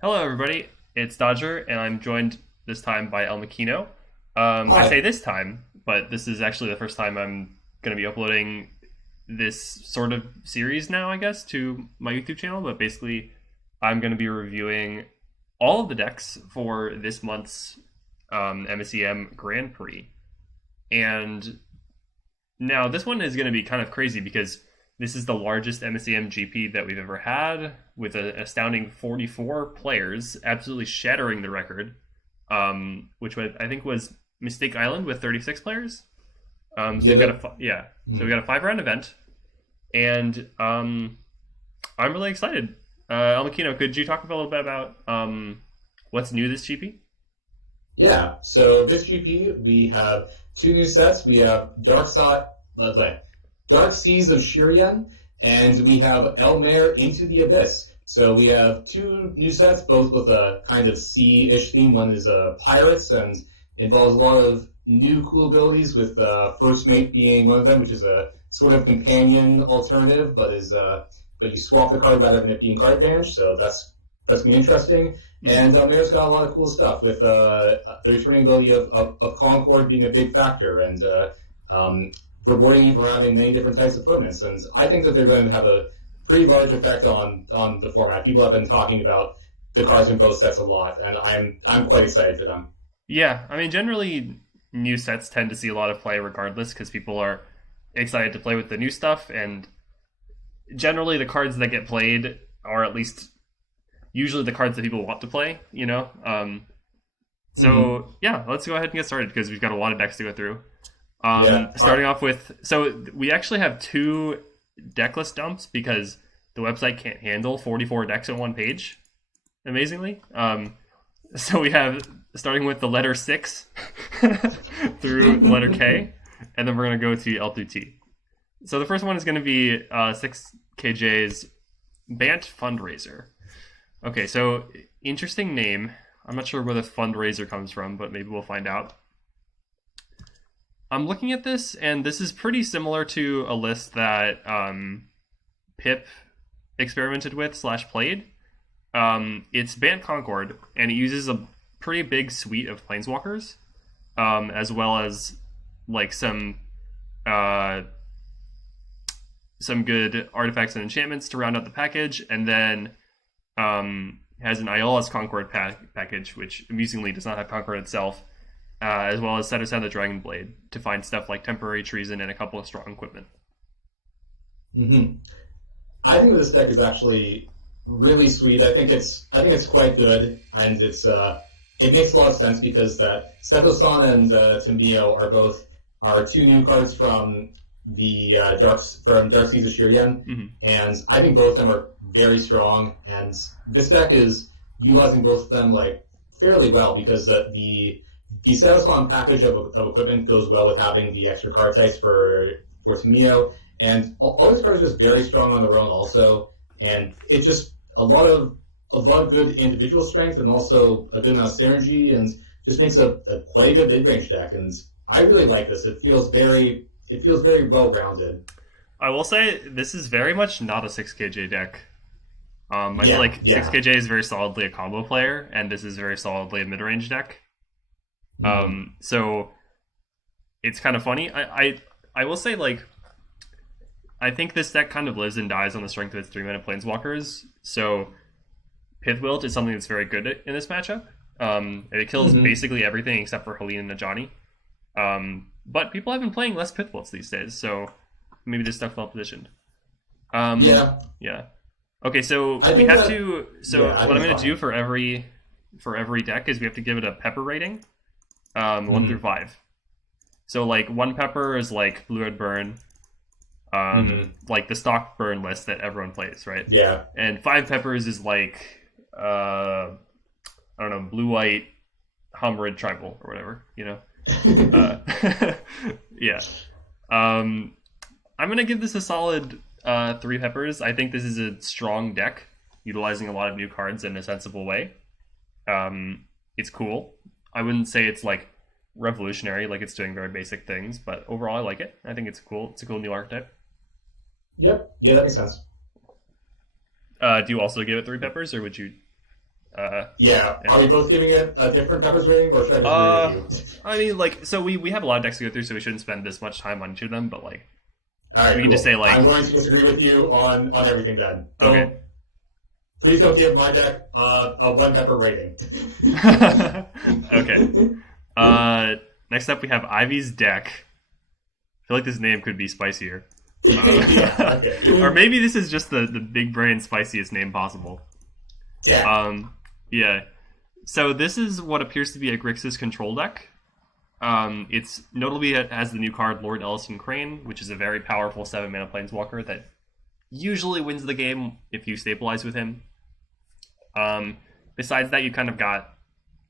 Hello, everybody. It's Dodger, and I'm joined this time by Elmikkino. I say Hi. this time, but this is actually the first time I'm going to be uploading this sort of series now, I guess, to my YouTube channel. But basically, I'm going to be reviewing all of the decks for this month's MSEM Grand Prix. And now this one is going to be kind of crazy because this is the largest MSEM GP that we've ever had, with an astounding 44 players, absolutely shattering the record, which I think was Mistake Island with 36 players. So Yeah, we got that, a so we mhm. got a 5 round event, and I'm really excited. Elmakino, could you talk a little bit about what's new this GP? Yeah. So this GP, we have two new sets. We have Dark Seas of Shirian, and we have Elmer Into the Abyss. So we have two new sets, both with a kind of sea-ish theme. One is pirates and involves a lot of new cool abilities, with First Mate being one of them, which is a sort of companion alternative, but you swap the card rather than it being card advantage. So that's gonna be interesting. Mm-hmm. And Mayor's got a lot of cool stuff with the returning ability of Concord being a big factor, and rewarding you for having many different types of opponents. And I think that they're going to have a pretty large effect on the format. People have been talking about the cards in both sets a lot, and I'm quite excited for them. Yeah, I mean, generally, new sets tend to see a lot of play regardless because people are excited to play with the new stuff, and generally, the cards that get played are at least usually the cards that people want to play, you know? Mm-hmm. So, yeah, let's go ahead and get started because we've got a lot of decks to go through. Yeah. Starting off with, so we actually have two decklist dumps because the website can't handle 44 decks on one page, amazingly. So we have, starting with the letter 6 through the letter K, and then we're going to go to L through T. So the first one is going to be 6KJ's Bant Fundraiser. Okay, so interesting name. I'm not sure where the fundraiser comes from, but maybe we'll find out. I'm looking at this, and this is pretty similar to a list that Pip experimented with slash played. It's Bant Concord, and it uses a pretty big suite of planeswalkers, as well as like uh, some good artifacts and enchantments to round out the package, and then has an Iola's Concord package, which amusingly does not have Concord itself, as well as set aside the Dragon Blade to find stuff like Temporary Treason and a couple of strong equipment. Mm-hmm. I think this deck is actually really sweet. I think it's quite good, and it makes a lot of sense because that Stetosan and Timbio are two new cards from the Dark Seas of Shirian, Mm-hmm. and I think both of them are very strong. And this deck is utilizing both of them like fairly well because the Stetosan package of equipment goes well with having the extra card types for Timbio, and all these cards are just very strong on their own also, and it's just a lot of good individual strength and also a good amount of synergy, and just makes a quite a good mid range deck. And I really like this. It feels very well rounded. I will say this is very much not a 6KJ deck. I feel Yeah, like yeah. 6KJ is very solidly a combo player, and this is very solidly a mid range deck. Mm. So it's kind of funny. I will say, like, I think this deck kind of lives and dies on the strength of its 3-mana planeswalkers. So Pithwilt is something that's very good in this matchup. It kills Hmm. basically everything except for Helene and Najani. But people have been playing less Pithwilts these days, so maybe this stuff well positioned. Yeah, Yeah. Okay, so I we think have that. to. So Yeah, I what think I'm it's going to do fine. for every deck is we have to give it a pepper rating, 1 through 5. So like 1 pepper is like Blue Red Burn, Hmm. like the stock burn list that everyone plays, right? Yeah. And 5 peppers is like I don't know, blue white Humrid tribal or whatever, you know. Uh, yeah. Um, I'm gonna give this a solid 3 peppers. I think this is a strong deck, utilizing a lot of new cards in a sensible way. It's cool. I wouldn't say it's like revolutionary, like it's doing very basic things, but overall I like it. I think it's cool. It's a cool new archetype. Yep. Yeah, that makes sense. Do you also give it 3 peppers, or would you? Yeah. Yeah. Are we both giving it a different Peppers rating, or should I just agree with you? I mean, like, so we have a lot of decks to go through, so we shouldn't spend this much time on each of them. But like, All right, we can cool. just say like, I'm going to disagree with you on everything then. So, okay. please don't give my deck a 1 Pepper rating. Okay. Next up we have Ivy's deck. I feel like this name could be spicier. Yeah, okay. Or maybe this is just the big brain spiciest name possible. Yeah. Yeah. So this is what appears to be a Grixis control deck. It's notably it has the new card Lord Ellison Crane, which is a very powerful 7-mana planeswalker that usually wins the game if you stabilize with him. Besides that, you kind of got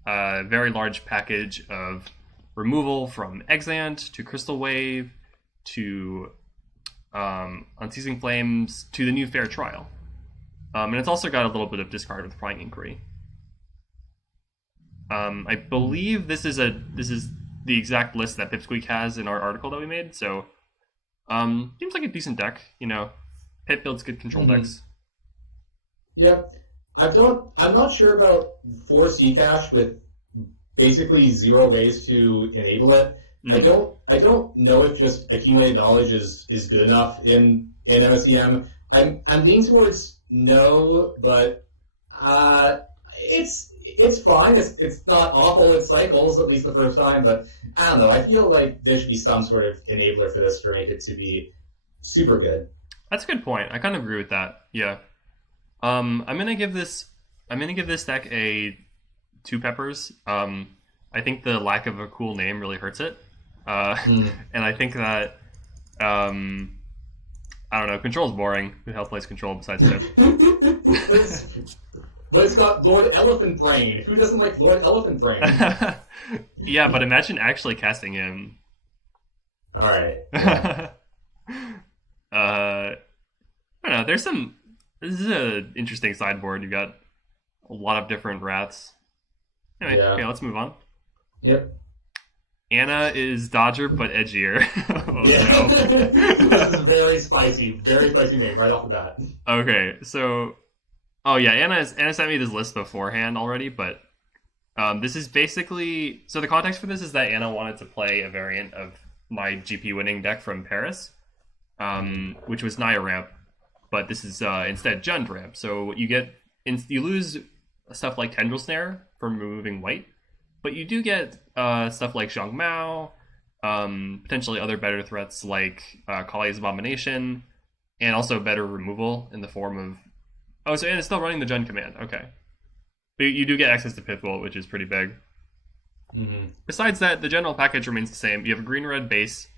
a very large package of removal from Exant to Crystal Wave to Unceasing Flames to the new Fair Trial. And it's also got a little bit of discard with Prying Inquiry. I believe this is the exact list that Pipsqueak has in our article that we made. So seems like a decent deck. You know, Pip builds good control decks. Yep. I'm not sure about 4 Cash with basically 0 ways to enable it. I don't know if just accumulated knowledge is good enough in MSEM. I'm leaning towards no, but it's fine. It's not awful in cycles, at least the first time, but I don't know. I feel like there should be some sort of enabler for this to make it to be super good. That's a good point. I kind of agree with that. Yeah. I'm gonna give this deck a 2 peppers. I think the lack of a cool name really hurts it. And I think that I don't know, control's boring. Who the hell plays control besides Pip? But it's got Lord Elephant Brain. Who doesn't like Lord Elephant Brain? Yeah, but imagine actually casting him. Alright. Yeah. I don't know, this is an interesting sideboard. You've got a lot of different wraths. Anyway, Yeah. Okay, let's move on. Yep. Anna is Dodger, but edgier. Oh, Yeah. no. This is very spicy name right off the bat. Okay, so... Oh, yeah, Anna sent me this list beforehand already, but this is basically... So the context for this is that Anna wanted to play a variant of my GP winning deck from Paris, which was Naya Ramp, but this is instead Jund Ramp. So what you get... You lose stuff like Tendril Snare from removing white, but you do get stuff like Zhang Mao, potentially other better threats like Kali's Abomination, and also better removal in the form of... Oh, so Anna's still running the Jund command. Okay. But you do get access to Pitbull, which is pretty big. Mm-hmm. Besides that, the general package remains the same. You have a green-red base.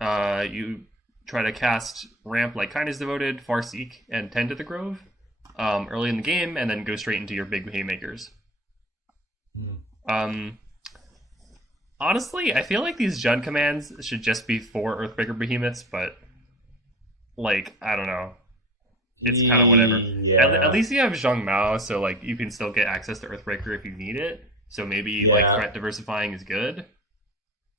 You try to cast Ramp like Kindness Devoted, Farseek, and Tend to the Grove early in the game, and then go straight into your big haymakers. Honestly, I feel like these Jund commands should just be 4 Earthbreaker Behemoths, but like, I don't know. It's kind of whatever. Yeah. At least you have Zhang Mao, so like you can still get access to Earthbreaker if you need it. So maybe like threat diversifying is good.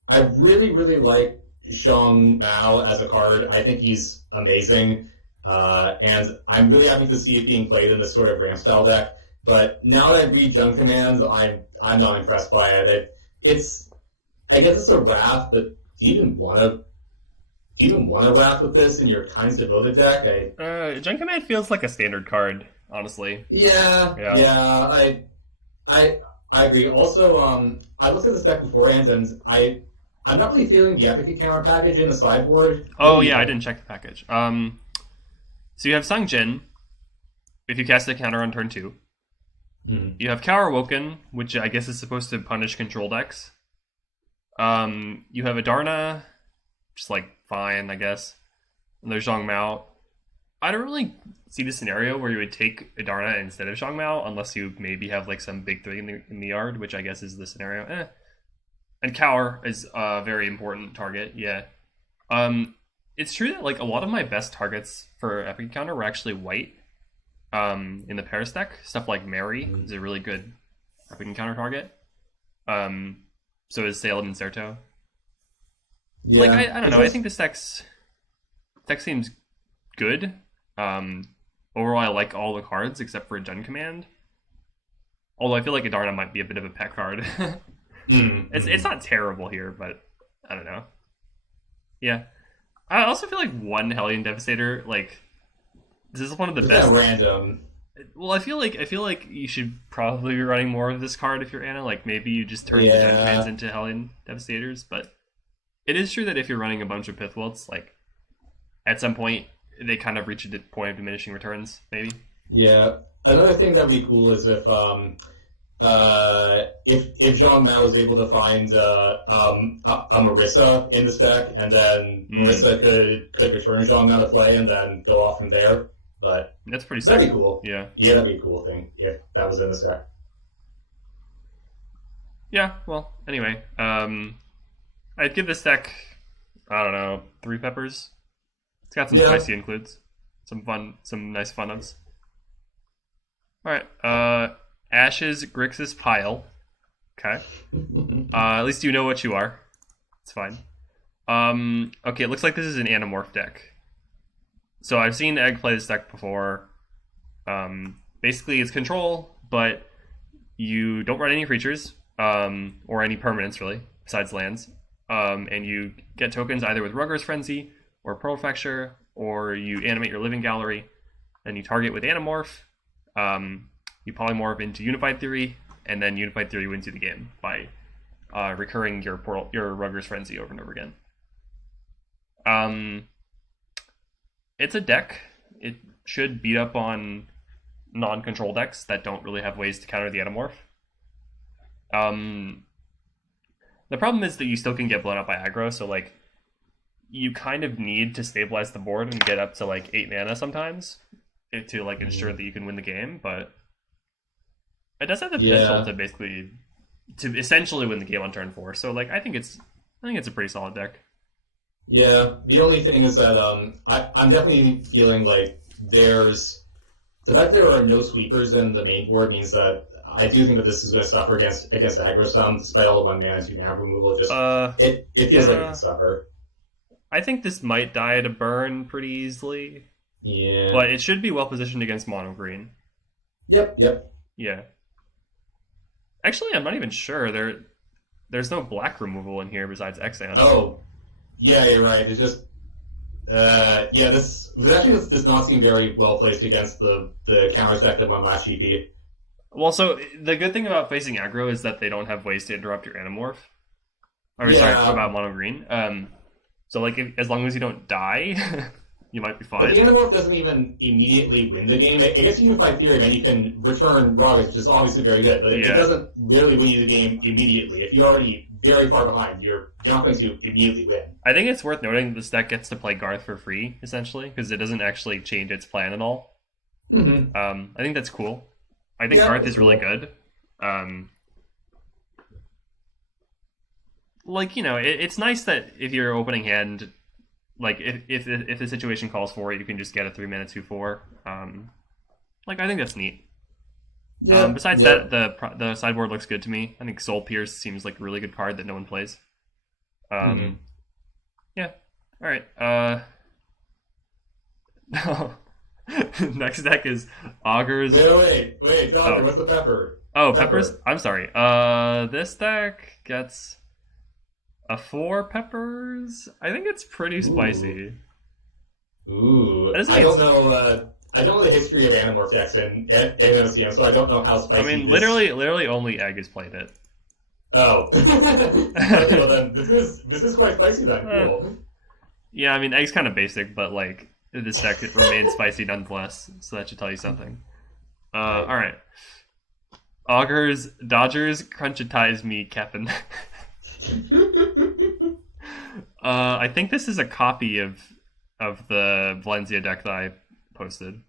I really, really like Zhang Mao as a card. I think he's amazing. And I'm really happy to see it being played in this sort of ramp style deck. But now that I read Jund commands, I'm not impressed by it. I guess it's a wrath, but do you even want to wrath with this in your Kind's Devoted deck? Jund command feels like a standard card, honestly. Yeah. I agree. Also, I looked at this deck beforehand, and I'm not really feeling the Epic counter package in the sideboard. Oh yeah, I didn't check the package. So you have Sang Jin, if you cast a counter on turn 2. You have Cower Woken, which I guess is supposed to punish control decks. You have Adarna, just like fine, I guess. And there's Zhang Mao. I don't really see the scenario where you would take Adarna instead of Zhang Mao, unless you maybe have like some big 3 in the yard, which I guess is the scenario. And Cower is a very important target, yeah. It's true that like a lot of my best targets for Epic Counter were actually white. In the Paris deck, stuff like Mary is a really good Epic Encounter target. So is Salem and Serto. Yeah, like I don't know. I think this deck seems good. Overall, I like all the cards except for Jund Command. Although I feel like Adarna might be a bit of a pet card. It's not terrible here, but I don't know. Yeah. I also feel like one Hellion Devastator, like, this is one of the It's best. kind of random. Well, I feel like you should probably be running more of this card if you're Anna. Like, maybe you just turn the Gentmans into Hellion Devastators, but it is true that if you're running a bunch of Pithwolts, like, at some point, they kind of reach a point of diminishing returns, maybe. Yeah. Another thing that would be cool is if Zhang Mao was able to find a Marissa in this deck, and then Marissa could return Zhang Mao to play and then go off from there. But that's pretty sick. That'd be cool. Yeah. Yeah, that'd be a cool thing if that was in this deck. Yeah, well, anyway. I'd give this deck, I don't know, 3 peppers. It's got some spicy includes. Some nice fun ups. Alright, Ashes Grixis Pile. Okay. At least you know what you are. It's fine. Okay, it looks like this is an Animorph deck. So I've seen Egg play this deck before. Basically, it's control, but you don't run any creatures, or any permanents, really, besides lands. And you get tokens either with Rugger's Frenzy, or Pearl Fracture, or you animate your Living Gallery, then you target with Animorph, you polymorph into Unified Theory, and then Unified Theory wins you the game by recurring your Rugger's Frenzy over and over again. It's a deck. It should beat up on non-control decks that don't really have ways to counter the Animorph. The problem is that you still can get blown up by aggro, so like you kind of need to stabilize the board and get up to like 8 mana sometimes to like ensure that you can win the game, but it does have the potential to essentially win the game on turn 4. So like I think it's a pretty solid deck. Yeah, the only thing is that I'm definitely feeling like the fact there are no sweepers in the main board means that I do think that this is going to suffer against aggro some, despite all the 1 mana 2 mana removal. It feels like it can suffer. I think this might die to burn pretty easily. Yeah, but it should be well positioned against mono green. Yep. Yeah. Actually, I'm not even sure. There's no black removal in here besides Exant. Oh, yeah, you're right. It's just, this does not seem very well placed against the counter deck that won last GP. Well, so the good thing about facing aggro is that they don't have ways to interrupt your Animorph. Sorry, about mono green. So like, as long as you don't die, you might be fine. But the Animorph doesn't even immediately win the game. It gets you Unified Theory, and then you can return Raw, which is obviously very good, but it doesn't really win you the game immediately. If you're already very far behind, you're not going to immediately win. I think it's worth noting that this deck gets to play Garth for free, essentially, because it doesn't actually change its plan at all. Mm-hmm. I think that's cool. I think Garth is really good. Like, you know, it's nice that if you're opening hand, like if the situation calls for it, you can just get a 3 mana 2/4. Like, I think that's neat. Besides that, the sideboard looks good to me. I think Soul Pierce seems like a really good card that no one plays. Yeah. All right. Next deck is Augurs. Wait, Doctor, what's the pepper? Oh, peppers? I'm sorry. This deck gets a 4 peppers. I think it's pretty spicy. Ooh. I don't know. I don't know the history of Animorph decks in MSEM, so I don't know how spicy. I mean, literally only Egg has played it. Oh. Okay, well then this is quite spicy then. Cool. Yeah, I mean, Egg's kind of basic, but like this deck remains spicy nonetheless, so that should tell you something. All right. Augurs, Dodgers, Crunchitize me, Kevin. I think this is a copy of the Valencia deck that I posted.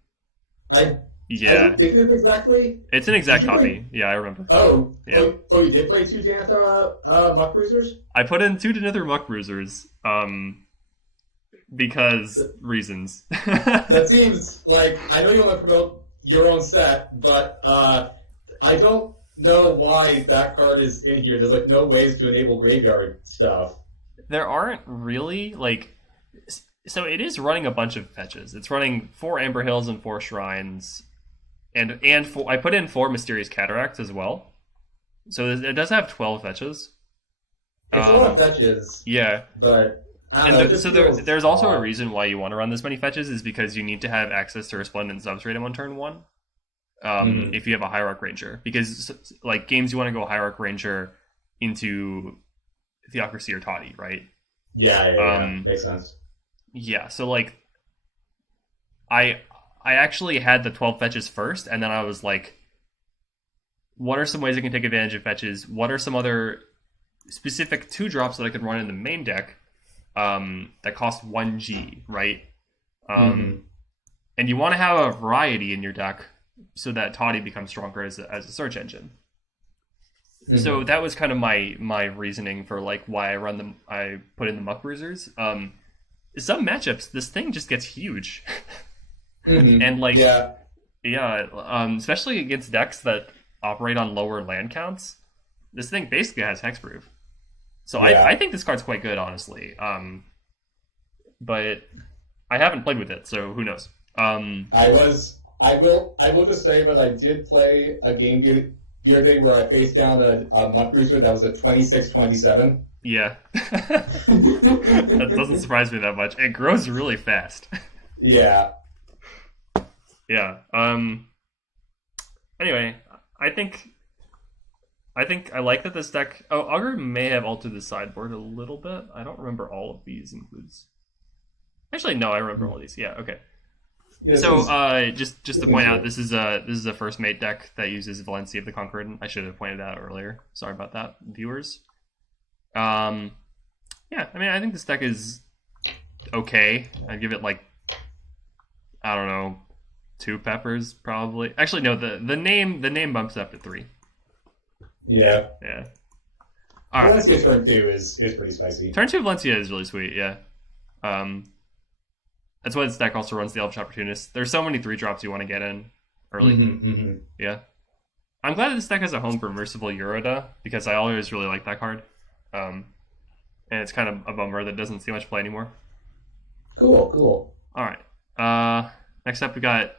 I don't think it's exactly. It's an exact copy. Yeah, I remember. Oh, yeah. Oh, you did play 2 Danitha Muck Bruisers? I put in 2 Danitha Muck Bruisers, because reasons. That seems like, I know you want to promote your own set, but I don't know why that card is in here. There's like no ways to enable graveyard stuff. There aren't really, like, so it is running a bunch of fetches. It's running 4 Amber Hills and 4 Shrines, I put in 4 Mysterious Cataracts as well. So it does have 12 fetches. It's a lot of fetches. Yeah. But I don't know, there's also a reason why you want to run this many fetches is because you need to have access to Resplendent Substratum on turn 1. If you have a Hierarch Ranger. Because like games you want to go Hierarch Ranger into Theocracy or Toddy, right? Yeah. Makes sense. Yeah, so like I actually had the 12 fetches first, and then I was like, what are some ways I can take advantage of fetches? What are some other specific 2-drops that I can run in the main deck that cost 1G, right? And you want to have a variety in your deck so that Toddy becomes stronger as a search engine. So that was kind of my reasoning for like why I put in the Muck Bruisers. Some matchups, this thing just gets huge. And like especially against decks that operate on lower land counts, this thing basically has hexproof. So I think this card's quite good, honestly. But I haven't played with it, so who knows? I will just say that I did play a game the other day where I faced down a Muck Bruiser that was a 26-27. Yeah. That doesn't surprise me that much. It grows really fast. Yeah. Yeah. Anyway, I think I like that this deck... Oh, Augur may have altered the sideboard a little bit. I don't remember all of these includes... Actually, no, I remember all these. Yeah, okay. Yeah, so, just to point out, this is a first mate deck that uses Valencia of the Conqueror. I should have pointed that out earlier. Sorry about that, viewers. Yeah, I mean, I think this deck is okay. I'd give it like, I don't know, 2 peppers probably. Actually, no, the name bumps up to 3. Yeah. Yeah. All right. Valencia turn 2 is pretty spicy. Turn 2 Valencia is really sweet. Yeah. That's why this deck also runs the Elvish Opportunist. There's so many 3-drops you want to get in early. Yeah. I'm glad that this deck has a home for Merciful Euroda, because I always really like that card. And it's kind of a bummer that doesn't see much play anymore. Cool. Alright. Next up we got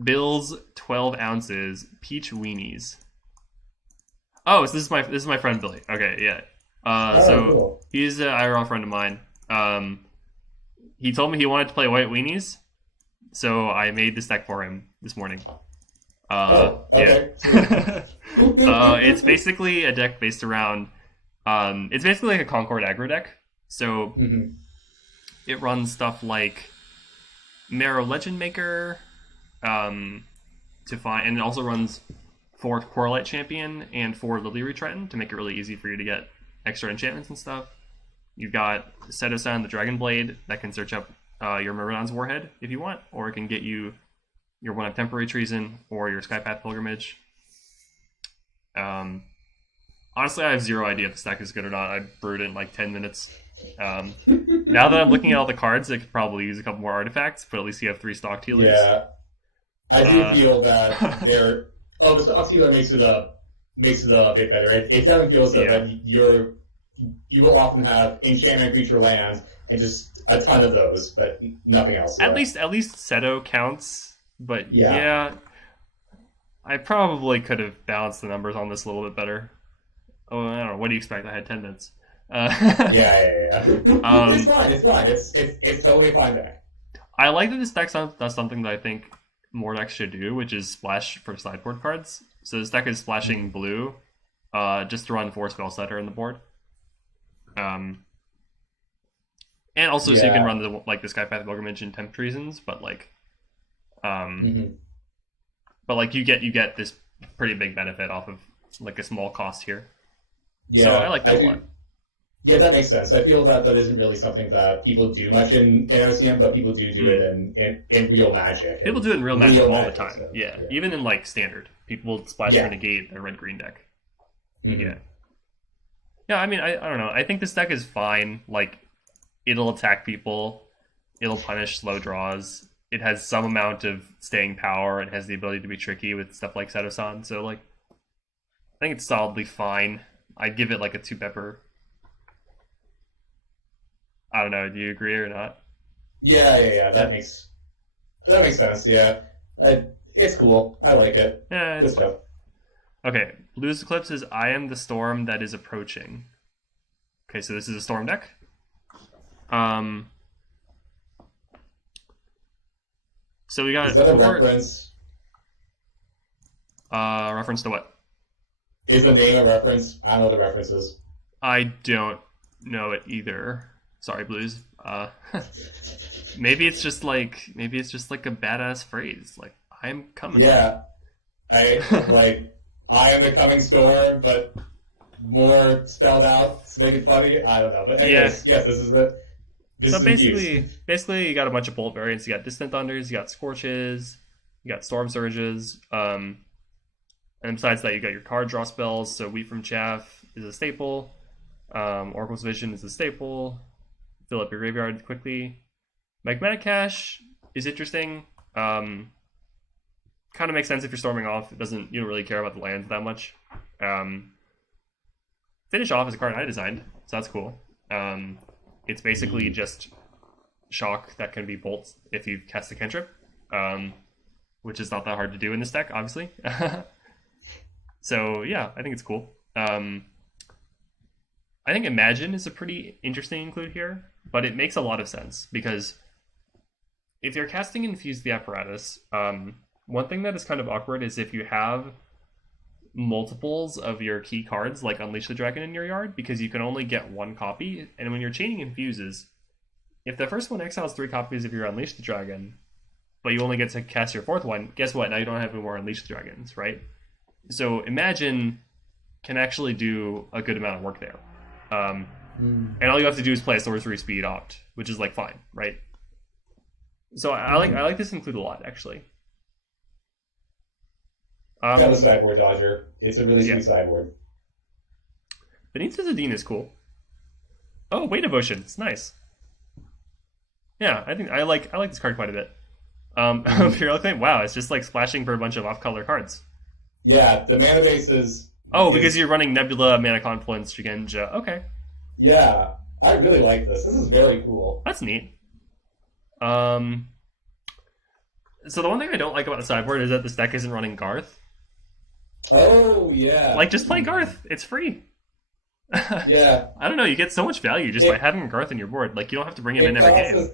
Bill's 12 ounces Peach Weenies. Oh, so this is my friend Billy. Okay, yeah. Cool. He's an IRL friend of mine. He told me he wanted to play White Weenies, so I made this deck for him this morning. Okay. Yeah. It's basically a deck based around... it's basically like a Concord aggro deck. So it runs stuff like Marrow Legend Maker, and it also runs 4 Coralite Champion and 4 Lily Retreatant to make it really easy for you to get extra enchantments and stuff. You've got Seto-san, the Dragon Blade, that can search up your Myrmidon's Warhead if you want, or it can get you your 1 of Temporary Treason or your Skypath Pilgrimage. Honestly, I have zero idea if this deck is good or not. I brewed it in like 10 minutes. Now that I'm looking at all the cards, I could probably use a couple more artifacts, but at least you have 3 Stock Healers. Yeah. I do feel that they're... Oh, the Stock Healer makes it a bit better. It definitely feels that you will often have enchantment creature lands and just a ton of those, but nothing else. At least Seto counts, but yeah, I probably could have balanced the numbers on this a little bit better. Oh, I don't know. What do you expect? I had 10 minutes. Yeah. It's fine. It's totally a fine deck. I like that this deck does something that I think more decks should do, which is splash for sideboard cards. So this deck is splashing blue, just to run 4 Spell Setter in the board. And also so you can run the Skypath Pilgrimage and Temp Treasons, but like, but like you get this pretty big benefit off of like a small cost here. Yeah, so I like that a lot. Yeah, that makes sense. I feel that isn't really something that people do much in MSEM, but people do it in real Magic. People do it in real Magic all the time. So, yeah, even in like Standard, people splash for negate their red-green deck. Yeah, I mean, I don't know. I think this deck is fine. Like, it'll attack people. It'll punish slow draws. It has some amount of staying power. It has the ability to be tricky with stuff like Seto-san. So, like, I think it's solidly fine. I'd give it, like, a 2 pepper. I don't know. Do you agree or not? Yeah. That makes sense, yeah. it's cool. I like it. Yeah, Good it's fun. stuff. Okay, Blue's Eclipse is I am the storm that is approaching. Okay, so this is a storm deck. So we got Is that a four, reference? reference to what? Is the name a reference? I don't know what the reference is. I don't know it either. Sorry, Blues. Maybe it's just like a badass phrase, like I'm coming. Yeah, I am the coming storm, but more spelled out to make it funny. I don't know, but anyways, yes, this is it. So basically, you got a bunch of bolt variants. You got Distant Thunders, you got Scorches, you got Storm Surges, and besides that, you got your card draw spells. So Wheat from Chaff is a staple. Oracle's Vision is a staple. Fill up your graveyard quickly. Magmatic Cache is interesting. Kind of makes sense if you're storming off. You don't really care about the lands that much. Finish Off is a card I designed, so that's cool. It's basically just shock that can be bolts if you cast a cantrip, which is not that hard to do in this deck, obviously. So yeah, I think it's cool. I think Imagine is a pretty interesting include here, but it makes a lot of sense because if you're casting Infuse the Apparatus, one thing that is kind of awkward is if you have multiples of your key cards like Unleash the Dragon in your yard, because you can only get one copy, and when you're chaining Infuses, if the first one exiles 3 copies of your Unleash the Dragon, but you only get to cast your 4th one, guess what? Now you don't have any more Unleash the Dragons, right? So Imagine can actually do a good amount of work there. And all you have to do is play a Sorcery Speed Opt, which is like fine, right? So I like this include a lot, actually. Got a sideboard dodger. It's a really sweet sideboard. Benitez Zadine is cool. Oh, Weight Devotion. It's nice. Yeah, I think I like this card quite a bit. Imperial Claim. Wow, it's just like splashing for a bunch of off-color cards. Yeah, the mana base is... Oh, because you're running Nebula, Mana Confluence, Shigenja. Okay. Yeah, I really like this. This is very cool. That's neat. So the one thing I don't like about the sideboard is that this deck isn't running Garth. Oh, yeah. Like, just play Garth. It's free. Yeah. I don't know. You get so much value just by having Garth in your board. Like, you don't have to bring him in every game.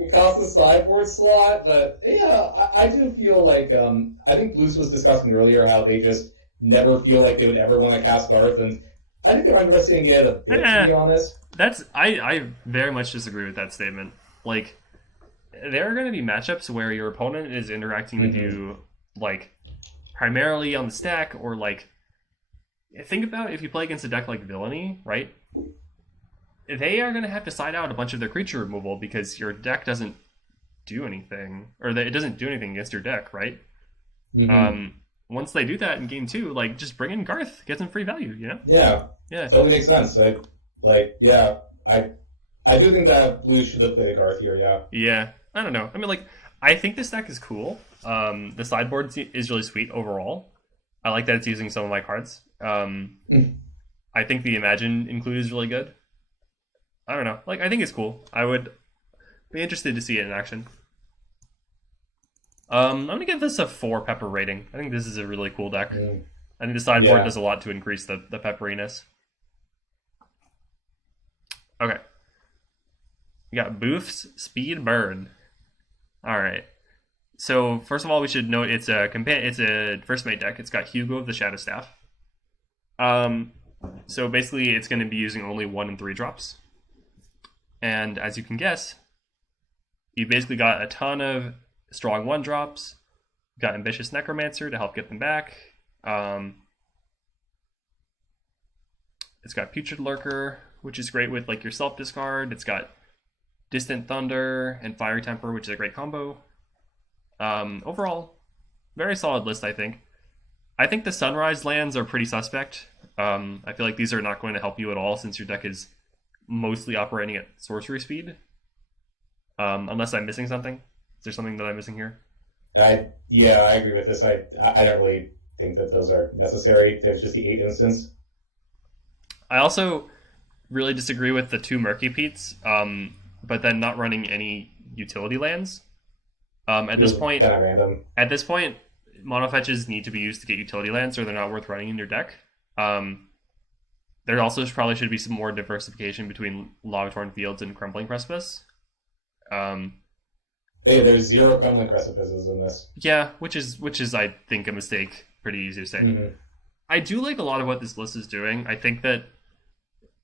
It costs a sideboard slot, but yeah, I do feel like, I think Blues was discussing earlier how they just never feel like they would ever want to cast Garth, and I think they're underestimating it a bit, to be honest. I very much disagree with that statement. Like, there are going to be matchups where your opponent is interacting with you, like, primarily on the stack, or, like, think about if you play against a deck like Villainy, right? They are going to have to side out a bunch of their creature removal because your deck doesn't do anything, or it doesn't do anything against your deck, right? Once they do that in game 2, like, just bring in Garth, get some free value, you know? Yeah. Totally makes sense. I do think that Blues should have played a Garth here, yeah. Yeah, I don't know. I mean, like, I think this deck is cool. The sideboard is really sweet overall. I like that it's using some of my cards. I think the Imagine include is really good. I don't know. Like, I think it's cool. I would be interested to see it in action. I'm going to give this a 4 pepper rating. I think this is a really cool deck. I think the sideboard does a lot to increase the pepperiness. Okay. We got Boof's Speed Burn. Alright. So, first of all, we should note it's a first mate deck. It's got Hugo of the Shadow Staff. So basically, it's going to be using only 1 and 3 drops. And as you can guess, you basically got a ton of strong 1 drops. You got Ambitious Necromancer to help get them back. It's got Putrid Lurker, which is great with like your self discard. It's got Distant Thunder and Fiery Temper, which is a great combo. Overall, very solid list, I think. I think the Sunrise lands are pretty suspect. I feel like these are not going to help you at all since your deck is mostly operating at sorcery speed. Unless I'm missing something. Is there something that I'm missing here? I agree with this. I don't really think that those are necessary. There's just the 8 instance. I also really disagree with the 2 Murky Peats, but then not running any utility lands. At this point, kind of random. At this point, mono fetches need to be used to get utility lands, or they're not worth running in your deck. There also probably should be some more diversification between Log-Torn Fields and Crumbling Precipice. Hey, there's 0 crumbling precipices in this. Yeah, which is I think a mistake. Pretty easy to say. Mm-hmm. I do like a lot of what this list is doing. I think that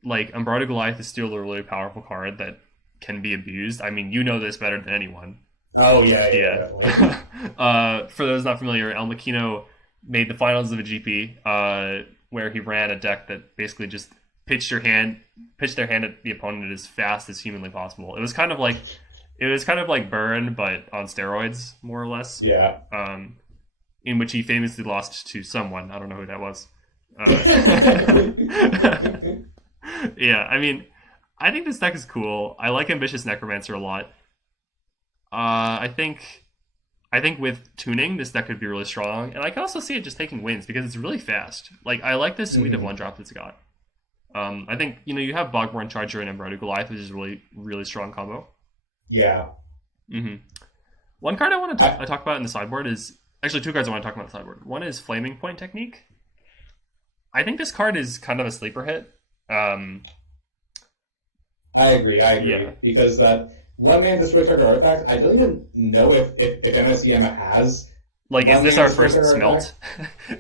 like Embroidered Goliath is still a really powerful card that can be abused. I mean, you know this better than anyone. Oh yeah. Definitely. For those not familiar, Elmikkino made the finals of a GP where he ran a deck that basically just pitched their hand at the opponent as fast as humanly possible. It was kind of like Burn, but on steroids, more or less. Yeah. In which he famously lost to someone. I don't know who that was. Yeah, I mean, I think this deck is cool. I like Ambitious Necromancer a lot. I think with tuning, this deck could be really strong, and I can also see it just taking wins because it's really fast. Like, I like this suite of one drop that's got. I think you have Bogborn Charger and Embroidered Goliath, which is really really strong combo. Yeah. One card I want to talk about in the sideboard is actually 2 cards I want to talk about in the sideboard. One is Flaming Point Technique. I think this card is kind of a sleeper hit. I agree. Yeah. Because that 1-man destroy target artifact, I don't even know if MSEM has. Like, is this our first smelt?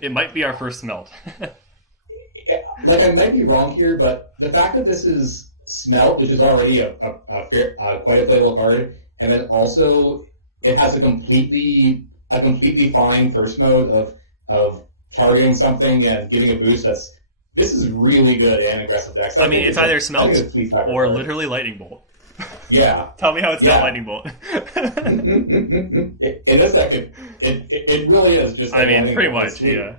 It might be our first smelt. Yeah, like, I might be wrong here, but the fact that this is smelt, which is already quite a playable card, and then also it has a completely fine first mode of targeting something and giving a boost. This is really good and aggressive decks. I mean, it's either smelt or literally lightning bolt. Yeah. Tell me how it's not lightning bolt. In this deck, it really is just. I mean, pretty much, yeah.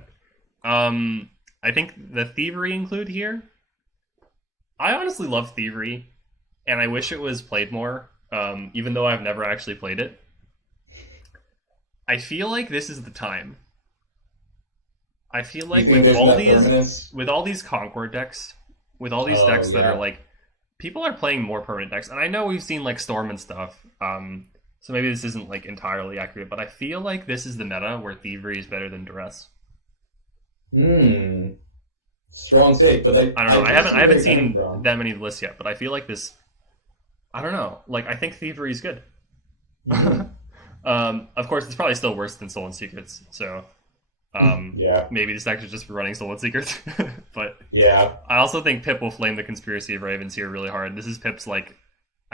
I think the Thievery include here. I honestly love Thievery, and I wish it was played more. Even though I've never actually played it, I feel like this is the time. I feel like with all these Concord decks, with all these decks that are like, people are playing more permanent decks, and I know we've seen like Storm and stuff. So maybe this isn't like entirely accurate, but I feel like this is the meta where Thievery is better than Duress. Strong take, but I don't know. I haven't seen that many lists yet, but I feel like this. I don't know. Like, I think Thievery is good. Of course, it's probably still worse than Stolen Secrets. So, yeah, maybe this deck should just be running Stolen Secrets. But yeah, I also think Pip will flame the Conspiracy of Ravens here really hard. This is Pip's I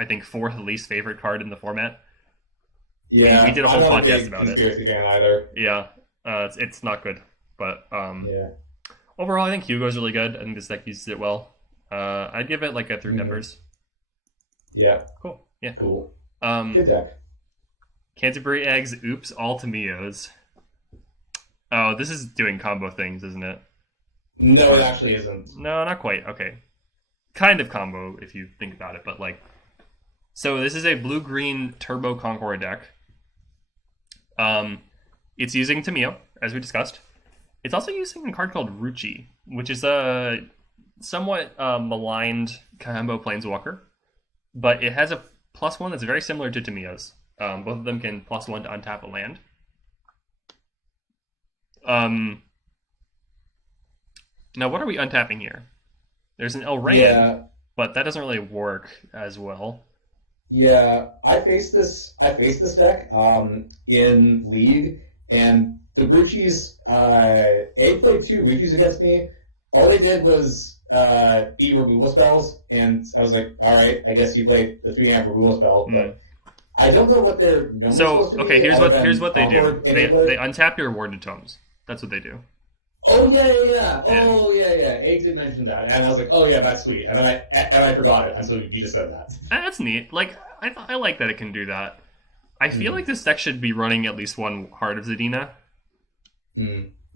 think 4th least favorite card in the format. Yeah, we did a whole podcast about it. Conspiracy fan either. Yeah, it's not good. But yeah. Overall, I think Hugo's really good. I think this deck uses it well. I'd give it like a 3 peppers. Yeah. Cool. Yeah. Cool. Good deck. Canterbury Eggs, oops, all Tamios. Oh, this is doing combo things, isn't it? No, it actually isn't. No, not quite. Okay. Kind of combo if you think about it, but like... So this is a blue-green Turbo Concord deck. It's using Tamio, as we discussed. It's also using a card called Ruchi, which is a somewhat maligned combo Planeswalker, but it has a +1 that's very similar to Tamio's. Both of them can +1 to untap a land. Now, what are we untapping here? There's an Elrayan, but that doesn't really work as well. Yeah, I faced this deck in League, and the Bruchis, A played 2 Bruchis against me. All they did was beat removal spells, and I was like, alright, I guess you played the 3-amp removal spell, but I don't know what they're supposed to be. Here's what they do. They untap your Warded Tomes. That's what they do. Oh yeah. Oh yeah. Egg did mention that, and I was like, oh yeah, that's sweet. And then I forgot it until you just said that. That's neat. Like I like that it can do that. I feel like this deck should be running at least one Heart of Zadina.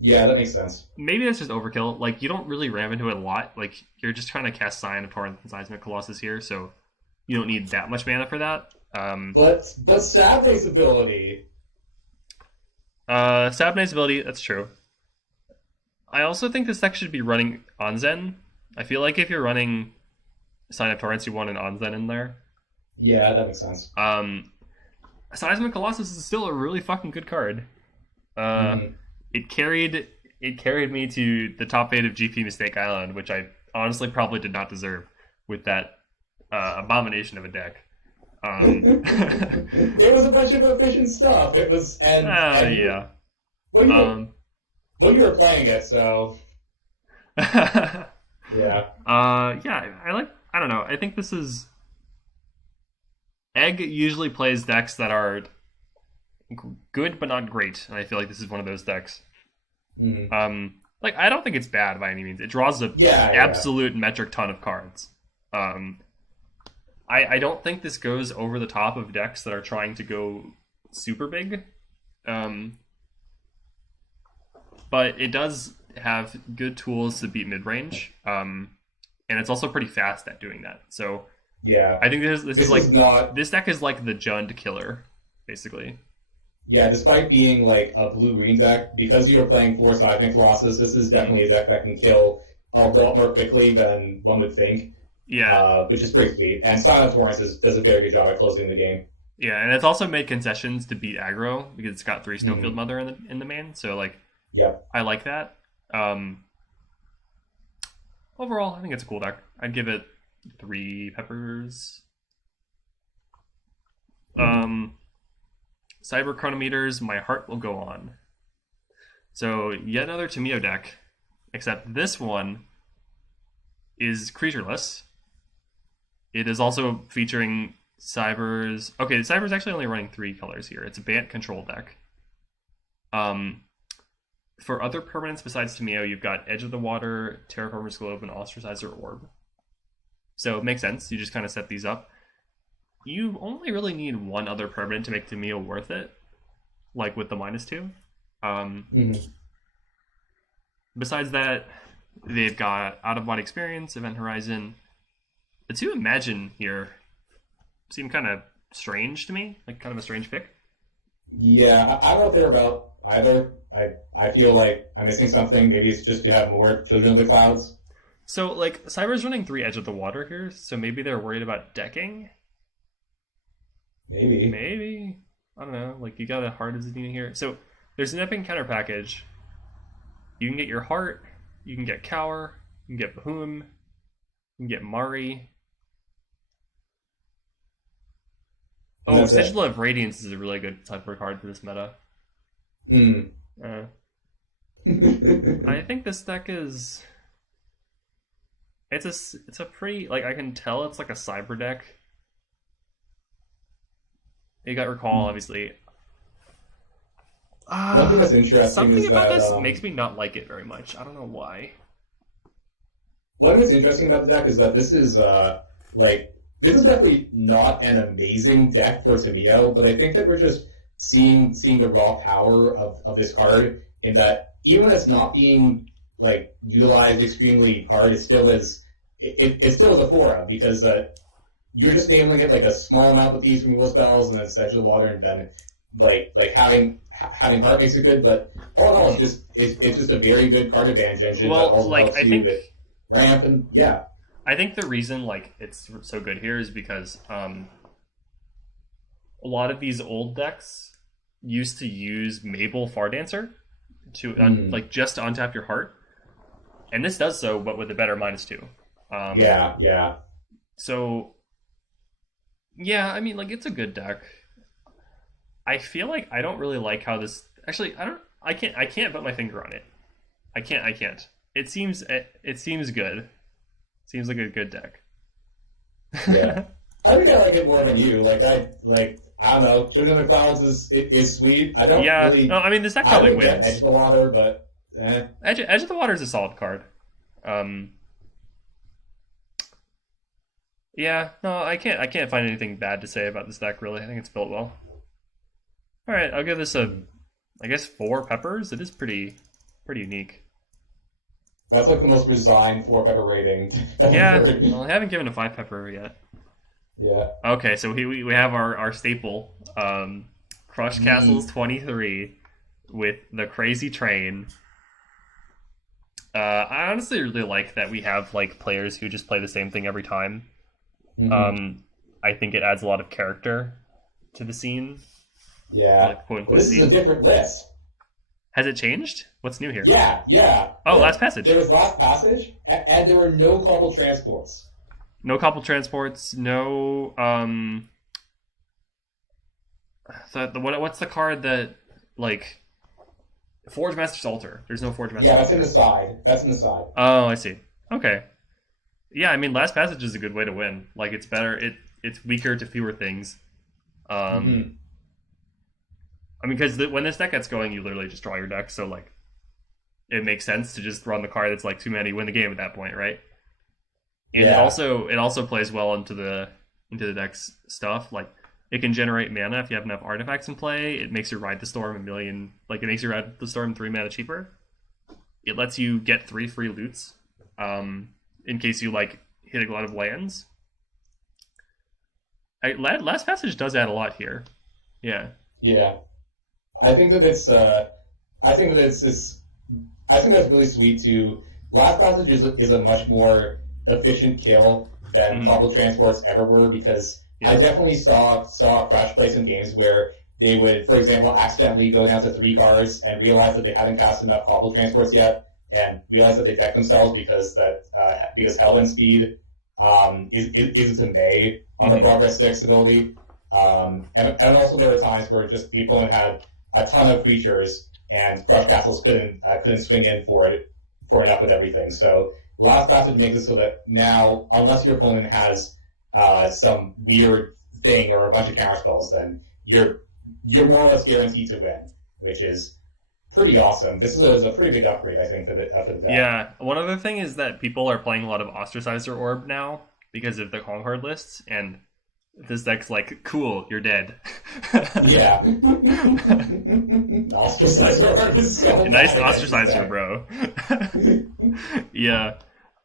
Yeah, that makes sense. Maybe that's just overkill. Like, you don't really ram into it a lot. Like, you're just trying to cast Scion of Torrent and Seismic Colossus here, so you don't need that much mana for that. But Sabne's ability. Sabne's ability, that's true. I also think this deck should be running Onzen. I feel like if you're running Scion of Torrents, you want an Onzen in there. Yeah, that makes sense. Seismic Colossus is still a really fucking good card. Uh, it carried me to the top 8 of GP Mistake Island, which I honestly probably did not deserve with that abomination of a deck. It was a bunch of efficient stuff. It was and yeah. When you were playing it, so yeah. Yeah. I don't know. I think this is Egg usually plays decks that are good but not great, and I feel like this is one of those decks. Like I don't think it's bad by any means. It draws a absolute metric ton of cards. I don't think this goes over the top of decks that are trying to go super big. But it does have good tools to beat mid-range. And it's also pretty fast at doing that. So yeah, I think this deck is like the Jund killer, basically. Yeah, despite being like a blue-green deck, because you are playing 4 Seismic Colossus, this is definitely a deck that can kill a lot more quickly than one would think. Yeah. Which is pretty sweet. And Silent Torrents does a very good job at closing the game. Yeah, and it's also made concessions to beat aggro because it's got 3 Snowfield Mother in the main. So like, yep, I like that. Overall, I think it's a cool deck. I'd give it 3 peppers. Cyber Chronometers, My Heart Will Go On. So yet another Tameo deck, except this one is creatureless. It is also featuring Cybers. Okay, Cyber's actually only running 3 colors here. It's a Bant control deck. For other permanents besides Tameo, you've got Edge of the Water, Terraformer's Globe, and Ostracizer Orb. So it makes sense. You just kind of set these up. You only really need 1 other permanent to make Tameo worth it, like with the -2. Besides that, they've got Out of Body Experience, Event Horizon. The 2 Imagine here seem kind of strange to me, like kind of a strange pick. Yeah, I don't know if they're about either. I feel like I'm missing something. Maybe it's just to have more Children of the Clouds. So, like, Cyber's running 3 Edge of the Water here, so maybe they're worried about decking? Maybe. I don't know. Like, you got a Heart as a demon here. So, there's an Epic Counter package. You can get your Heart, you can get Cower, you can get Bahum, you can get Mari. Oh, Sigil of Radiance is a really good Cyber card for this meta. I think this deck is... It's a pretty... Like, I can tell it's like a Cyber deck. You got Recall, obviously. One thing that's interesting something is about that, this makes me not like it very much. I don't know why. One thing that's interesting about the deck is that this is this is definitely not an amazing deck for Tameo, but I think that we're just seeing the raw power of this card in that even when it's not being like utilized extremely hard, it still is a fora because you're just enabling it like a small amount of these removal spells and it's Edge of the Water, and then like having Heart makes it good, but all in all, it's just a very good card advantage engine that also helps you with ramp and I think the reason like it's so good here is because a lot of these old decks used to use Mabel Far Dancer to like just to untap your Heart, and this does so, but with a better -2. So yeah, I mean, like, it's a good deck. I feel like I don't really like how this... Actually, I can't put my finger on it. I can't. It seems good. Seems like a good deck. Yeah. I think I like it more than you. I don't know. Children of the Clouds is sweet. I don't really... No, I mean, this deck probably wins. Edge of the Water, but... Edge of the Water is a solid card. Yeah, no, I can't find anything bad to say about this deck, really. I think it's built well. Alright, I'll give this I guess 4 peppers. It is pretty unique. That's like the most resigned 4 pepper rating. Yeah, well, I haven't given a 5 pepper yet. Yeah. Okay, so we have our staple, Crush Castles 23 with the Crazy Train. I honestly really like that we have like players who just play the same thing every time. I think it adds a lot of character to the scene. Yeah. Like, this is a different list. Has it changed? What's new here? Yeah. Oh, Last Passage. There was Last Passage, and there were no cobbled transports. No cobbled transports. No. What's the card that like Forge Master's Altar? There's no Forge Master's. Yeah, that's in the side. Oh, I see. Okay. Yeah, I mean, Last Passage is a good way to win. Like, it's better. It's weaker to fewer things. I mean, because when this deck gets going, you literally just draw your deck. So like, it makes sense to just run the card that's like 2 mana, you win the game at that point, right? And it also plays well into the deck's stuff. Like, it can generate mana if you have enough artifacts in play. It makes you ride the storm it makes you ride the storm 3 mana cheaper. It lets you get 3 free loots, in case you like hit a lot of lands. Last Passage does add a lot here. Yeah. Yeah. I think that's really sweet too. Last Passage is a much more efficient kill than cobbled transports ever were, because I definitely saw Crash play some games where they would, for example, accidentally go down to 3 cards and realize that they hadn't cast enough cobbled transports yet, and realize that they decked themselves because Helm speed isn't a May on the Progress 6 ability. And also there were times where just the opponent had a ton of creatures and Crush Castles couldn't swing in for enough with everything. So Last Passage makes it so that now, unless your opponent has some weird thing or a bunch of counter spells, then you're more or less guaranteed to win, which is pretty awesome. This is a pretty big upgrade, I think, for the deck. Yeah. One other thing is that people are playing a lot of Ostracizer Orb now because of the Concord lists, and this deck's like, cool, you're dead. Yeah. Ostracizer Orb is so nice Ostracizer, bro. Yeah.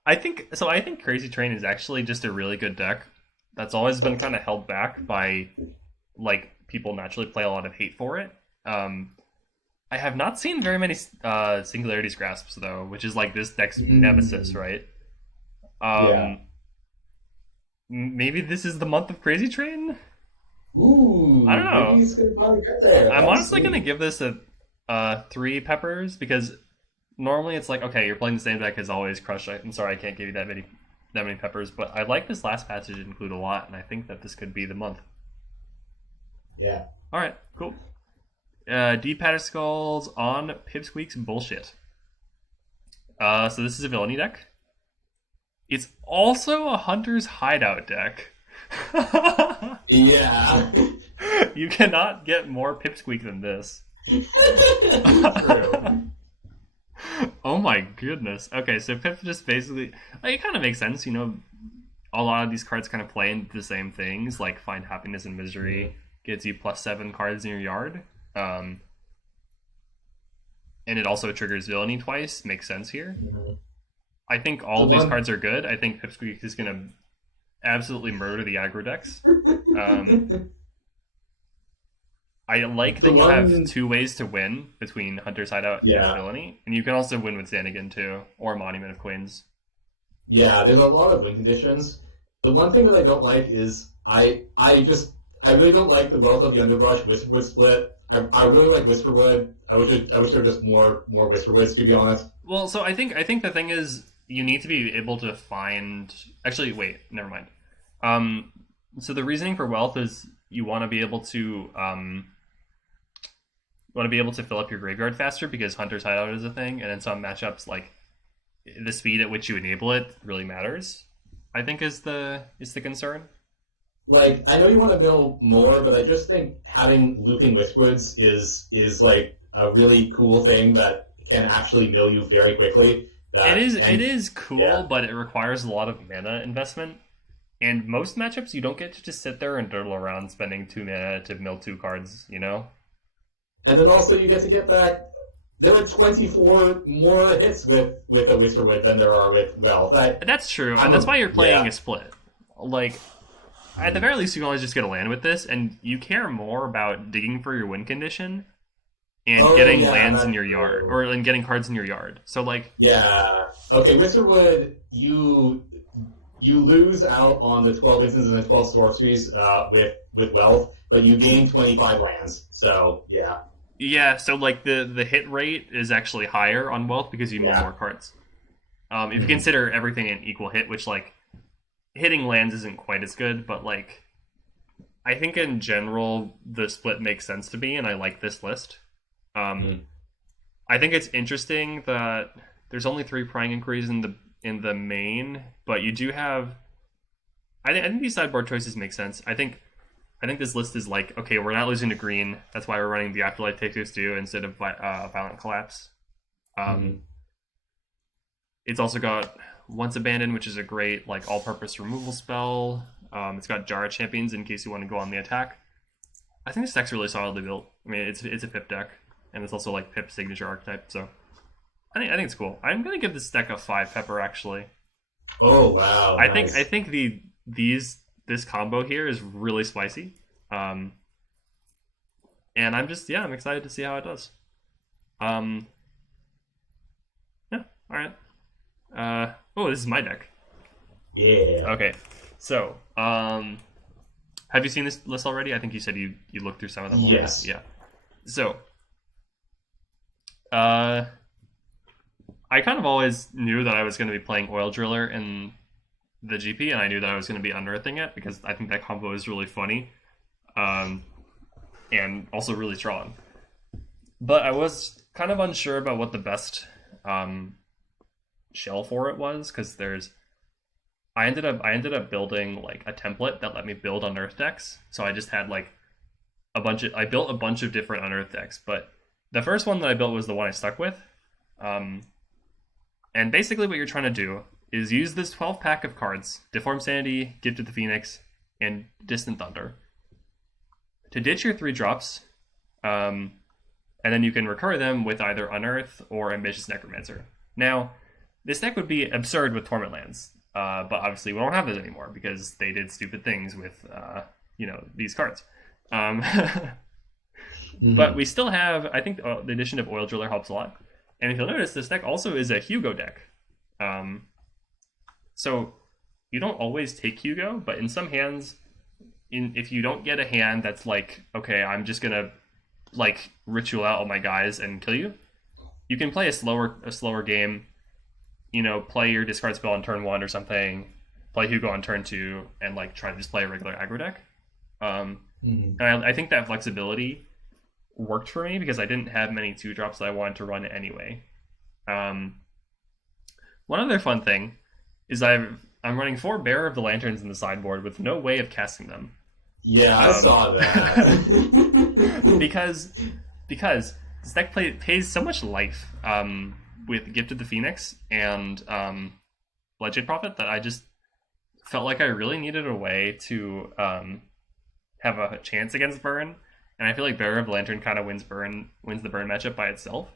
I think Crazy Train is actually just a really good deck that's always been kind of held back by like people naturally play a lot of hate for it. I have not seen very many Singularity's Grasps though, which is like this deck's nemesis, right? Yeah. Maybe this is the month of Crazy Train? Ooh, I don't know. Maybe he's gonna finally get there. I'm honestly gonna give this a 3 peppers, because normally it's like, okay, you're playing the same deck as always, Crush. I'm sorry I can't give you that many peppers, but I like this Last Passage to include a lot, and I think that this could be the month. Yeah. Alright, cool. Deep Patter Skulls on Pipsqueak's Bullshit. So this is a villainy deck. It's also a Hunter's Hideout deck. Yeah. You cannot get more Pipsqueak than this. True. Oh my goodness. Okay, so Pip just basically... Like, it kind of makes sense, you know. A lot of these cards kind of play into the same things, like Find Happiness and Misery gets you +7 cards in your yard. And it also triggers Villainy twice. Makes sense here. I think all of these cards are good. I think Pipsqueak is going to absolutely murder the aggro decks. I like that you have 2 ways to win between Hunter's Hideout and Villainy. And you can also win with Xanagan too, or Monument of Queens. Yeah, there's a lot of win conditions. The one thing that I don't like is I really don't like the Wealth of the Underbrush Whisperwood split. I really like Whisperwood. I wish there were just more Whisperwoods, to be honest. Well, so I think the thing is you need to be able to find... Actually, wait, never mind. So the reasoning for Wealth is you want to be able to fill up your graveyard faster, because Hunter's Hideout is a thing, and in some matchups, like, the speed at which you enable it really matters, I think is the concern. Like, I know you want to mill more, but I just think having looping Whisperwoods is like a really cool thing that can actually mill you very quickly. It is cool, but it requires a lot of mana investment. And most matchups, you don't get to just sit there and dawdle around spending 2 mana to mill 2 cards, you know? And then also you get back... There are 24 more hits with a Whisperwood than there are with Wealth. That's true, and that's why you're playing a split. Like, at the very least, you can always just get a land with this, and you care more about digging for your win condition and getting lands in your yard, or and getting cards in your yard. So, like... Yeah. Okay, Whisperwood, you lose out on the 12 instances and the 12 sorceries with Wealth, but you gain 25 lands. So, yeah. Yeah, so like the hit rate is actually higher on wealth because you mill more cards. If you consider everything an equal hit, which like hitting lands isn't quite as good, but like I think in general the split makes sense to me, and I like this list. I think it's interesting that there's only 3 prying inquiries in the main, but you do have. I think these sideboard choices make sense. I think this list is like, okay, we're not losing to green. That's why we're running the Afterlife Takers do instead of Violent Collapse. It's also got Once Abandoned, which is a great like all-purpose removal spell. It's got Jar of Champions in case you want to go on the attack. I think this deck's really solidly built. I mean, it's a Pip deck, and it's also like Pip's signature archetype. So I think it's cool. I'm gonna give this deck a 5 pepper actually. Oh wow! Nice. I think this combo here is really spicy, and I'm excited to see how it does. Yeah, all right. This is my deck. Yeah. Okay, so have you seen this list already? I think you said you looked through some of them. Yes. Yeah. So, I kind of always knew that I was going to be playing Oil Driller in the GP, and I knew that I was going to be unearthing it because I think that combo is really funny, and also really strong. But I was kind of unsure about what the best shell for it was, because I ended up building like a template that let me build unearth decks. So I just had like I built a bunch of different unearth decks, but the first one that I built was the one I stuck with. And basically what you're trying to do is use this 12 pack of cards, Deform Sanity, Gifted the Phoenix, and Distant Thunder, to ditch your 3 drops, and then you can recur them with either Unearth or Ambitious Necromancer. Now, this deck would be absurd with Torment lands, but obviously we don't have those anymore because they did stupid things with these cards. But we still have, I think the addition of Oil Driller helps a lot. And if you'll notice, this deck also is a Hugo deck. So you don't always take Hugo, but in some hands, if you don't get a hand that's like, okay, I'm just gonna like ritual out all my guys and kill you, you can play a slower game. Play your discard spell on turn 1 or something, play Hugo on turn 2, and like try to just play a regular aggro deck. And I think that flexibility worked for me because I didn't have many 2-drops that I wanted to run anyway. One other fun thing is I'm running 4 Bearer of the Lanterns in the sideboard with no way of casting them. Yeah, I saw that. because this deck pays so much life with Gifted the Phoenix and Bloodshed Prophet that I just felt like I really needed a way to have a chance against Burn. And I feel like Bearer of the Lantern kind of wins the Burn matchup by itself.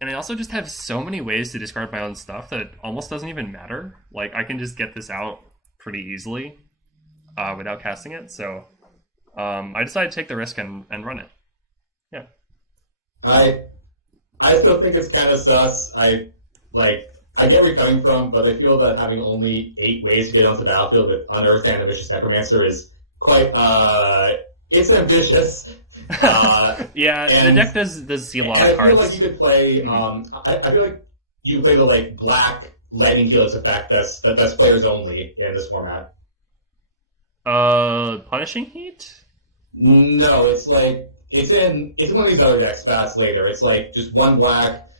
And I also just have so many ways to discard my own stuff that it almost doesn't even matter. Like, I can just get this out pretty easily without casting it. So I decided to take the risk and run it. Yeah. I still think it's kind of sus. I get where you're coming from, but I feel that having only 8 ways to get onto the battlefield with Unearthed and Ambitious Necromancer is quite it's ambitious. Yeah, the deck does see a lot of cards. I feel like you could play. I feel like you could play the like black lightning healers effect that's players only in this format. Punishing Heat? No, it's like it's one of these other decks fast later. It's like just 1 black.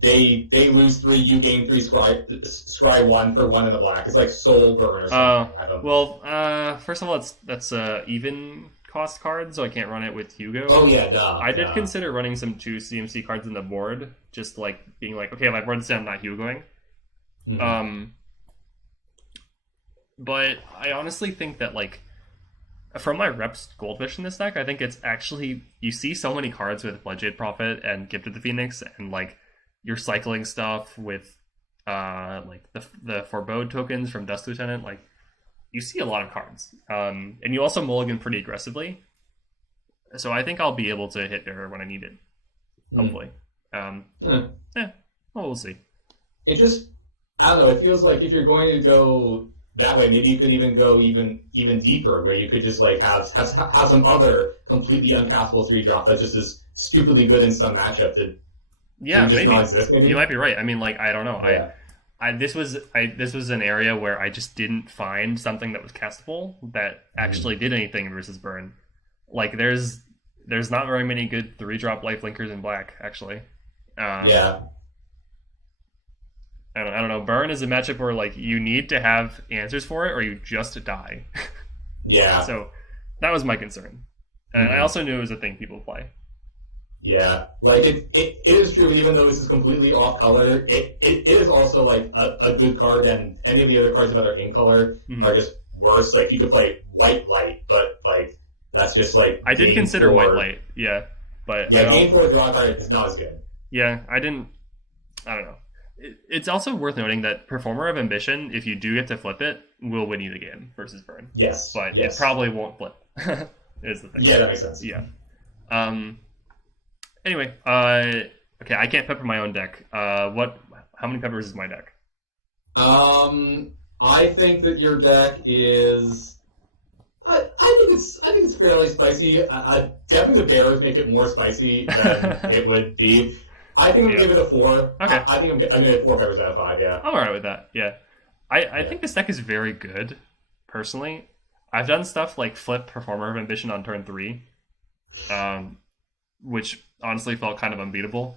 They lose 3, you gain 3, scry 1 for 1 in the black. It's like Soul Burn or something. Well, first of all, that's even cost card, so I can't run it with Hugo. Oh yeah, duh. I did consider running some 2 CMC cards in the board, just like being like, okay, if I board this down, I'm not Hugoing. But I honestly think that like from my reps Goldfish in this deck, I think it's actually, you see so many cards with Bloodshed Prophet and Gifted the Phoenix, and like you're cycling stuff with like the Forebode tokens from Dust Lieutenant. Like, you see a lot of cards, and you also mulligan pretty aggressively. So I think I'll be able to hit her when I need it. Hopefully. Well, we'll see. It just, I don't know, it feels like if you're going to go that way, maybe you could even go even deeper, where you could just like have some other completely uncastable 3-drop that's just as stupidly good in some matchup that Yeah, just maybe. not exist. Maybe You might be right. I mean, like, I don't know. Yeah. This was an area where I just didn't find something that was castable that actually did anything versus burn. Like, there's not very many good 3-drop life linkers in black, actually. Yeah. I don't know. Burn is a matchup where, like, you need to have answers for it or you just die. Yeah. So that was my concern. And I also knew it was a thing people play. Yeah, like it is true, and even though this is completely off color, it is also like a good card, and any of the other cards that are in color are just worse. Like you could play white light, but like that's just like I did consider white light, yeah, but game 4 draw card is not as good. Yeah, I don't know. It's also worth noting that Performer of Ambition, if you do get to flip it, will win you the game versus burn. Yes, but it probably won't flip. Is the thing. Yeah, that makes sense. Yeah. Anyway, okay, I can't pepper my own deck. How many peppers is my deck? I think that your deck is. I think it's fairly spicy. Definitely the bears make it more spicy than it would be. I think I'm gonna give it a 4. Okay. I think I'm gonna get 4 peppers out of 5. Yeah. I'm alright with that. Yeah. I think this deck is very good. Personally, I've done stuff like flip Performer of Ambition on turn 3, which honestly felt kind of unbeatable.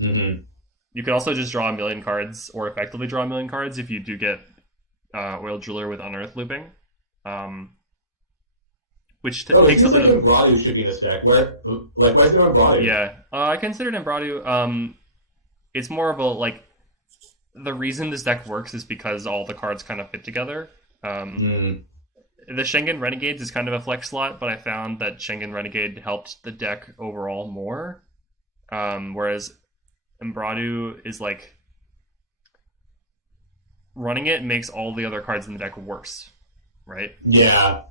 You could also just draw a million cards, or effectively draw a million cards if you do get Oil Driller with Unearth looping. Which takes it seems like Embradu should be in this deck. Why is there Embradu? Yeah, I considered Embradu. It's more of a, like, the reason this deck works is because all the cards kind of fit together. The Schengen Renegades is kind of a flex slot, but I found that Schengen Renegade helped the deck overall more. Whereas Embradu is like, running it makes all the other cards in the deck worse, right? Yeah.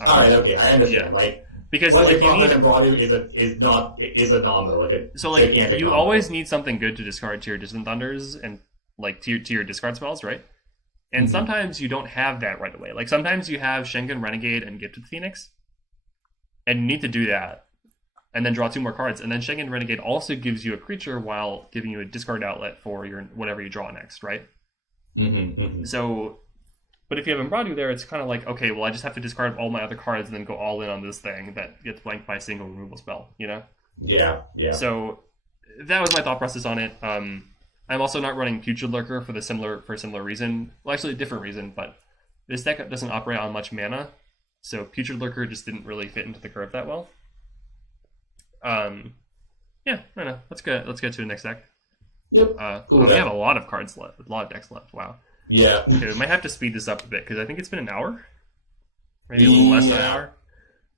Alright, okay, I understand. Yeah. Like, because like you need Embradu is a non-though. You always need something good to discard to your Distant Thunders and like to your discard spells, right? And sometimes you don't have that right away. Like sometimes you have Schengen Renegade and Gifted Phoenix, and you need to do that, and then draw 2 more cards. And then Schengen Renegade also gives you a creature while giving you a discard outlet for your whatever you draw next, right? So, but if you have Embradu there, it's kind of like, okay, well, I just have to discard all my other cards and then go all in on this thing that gets blanked by a single removal spell, you know? Yeah. So that was my thought process on it. I'm also not running Putrid Lurker for a similar reason. Well, actually, a different reason, but this deck doesn't operate on much mana, so Putrid Lurker just didn't really fit into the curve that well. Yeah, I know. Let's get to the next deck. Yep. Cool, we have a lot of cards left, a lot of decks left. Wow. Yeah. Okay, we might have to speed this up a bit because I think it's been an hour, maybe a little less than an hour.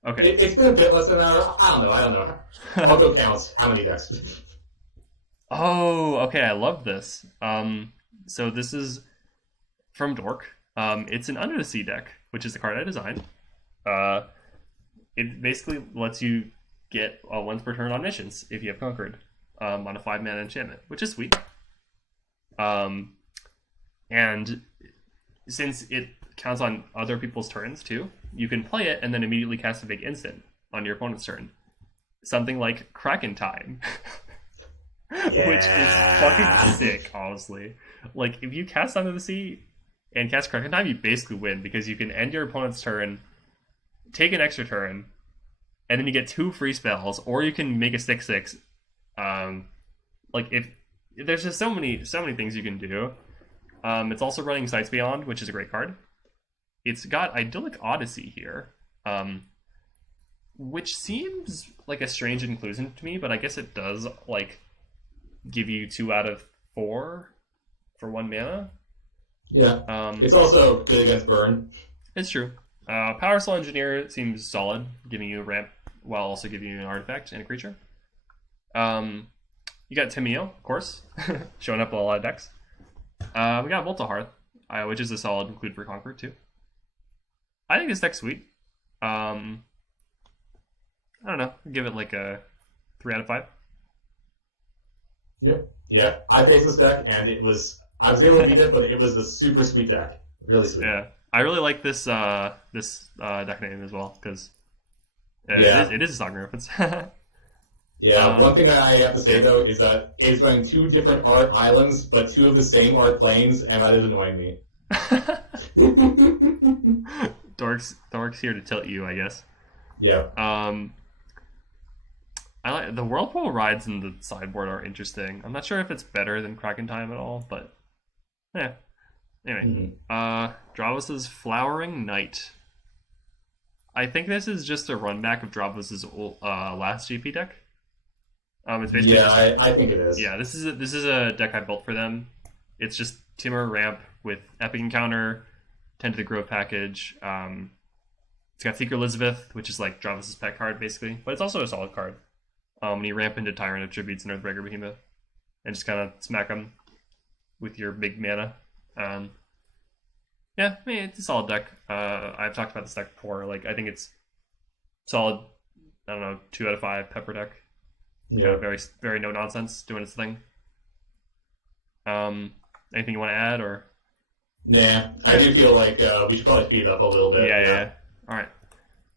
Okay. It's been a bit less than an hour. I don't know. I'll go count how many decks. Oh, okay, I love this. So this is from Dork. It's an Under the Sea deck, which is the card I designed. It basically lets you get once per turn Omniscience if you have Conquered on a 5-mana enchantment, which is sweet. And since it counts on other people's turns too, you can play it and then immediately cast a big instant on your opponent's turn. Something like Kraken Time. Yeah. Which is fucking sick, honestly. Like, if you cast Under the Sea and cast Kraken Time, you basically win, because you can end your opponent's turn, take an extra turn, and then you get 2 free spells, or you can make a 6/6. Like, if there's just so many things you can do. It's also running Sights Beyond, which is a great card. It's got Idyllic Odyssey here, which seems like a strange inclusion to me, but I guess it does, like, give you 2 out of 4 for 1 mana. Yeah. It's also good against burn. It's true. Power Soul Engineer seems solid, giving you a ramp while also giving you an artifact and a creature. You got Timeo, of course, showing up in a lot of decks. We got Volta Hearth, which is a solid include for Conquer too. I think this deck's sweet. I don't know. Give it like a 3 out of 5. Yep. Yeah. I faced this deck, and I was able to beat it, but it was a super sweet deck. Really sweet. Yeah. I really like this deck name as well, because it is a Saga reference. Yeah, one thing I have to say, though, is that it's running 2 different art islands, but 2 of the same art planes, and that is annoying me. Dork's here to tilt you, I guess. Yeah. I like the whirlpool rides in the sideboard are interesting. I'm not sure if it's better than Kraken Time at all, but yeah. Anyway, Dravos's Flowering Night. I think this is just a run back of Dravos's last GP deck. It's basically I think it is. Yeah, this is a deck I built for them. It's just Timur ramp with Epic Encounter, Tend to the Grove package. It's got Secret Elizabeth, which is like Dravos's pet card basically, but it's also a solid card. When you ramp into Tyrant of Tributes and Earthbreaker Behemoth, and just kind of smack them with your big mana. Yeah, I mean, it's a solid deck. I've talked about this deck before. Like, I think it's solid. I don't know, 2 out of 5 pepper deck. Yeah, very, very no nonsense doing its thing. Anything you want to add, or? Nah, I do feel like we should probably speed up a little bit. Yeah. All right,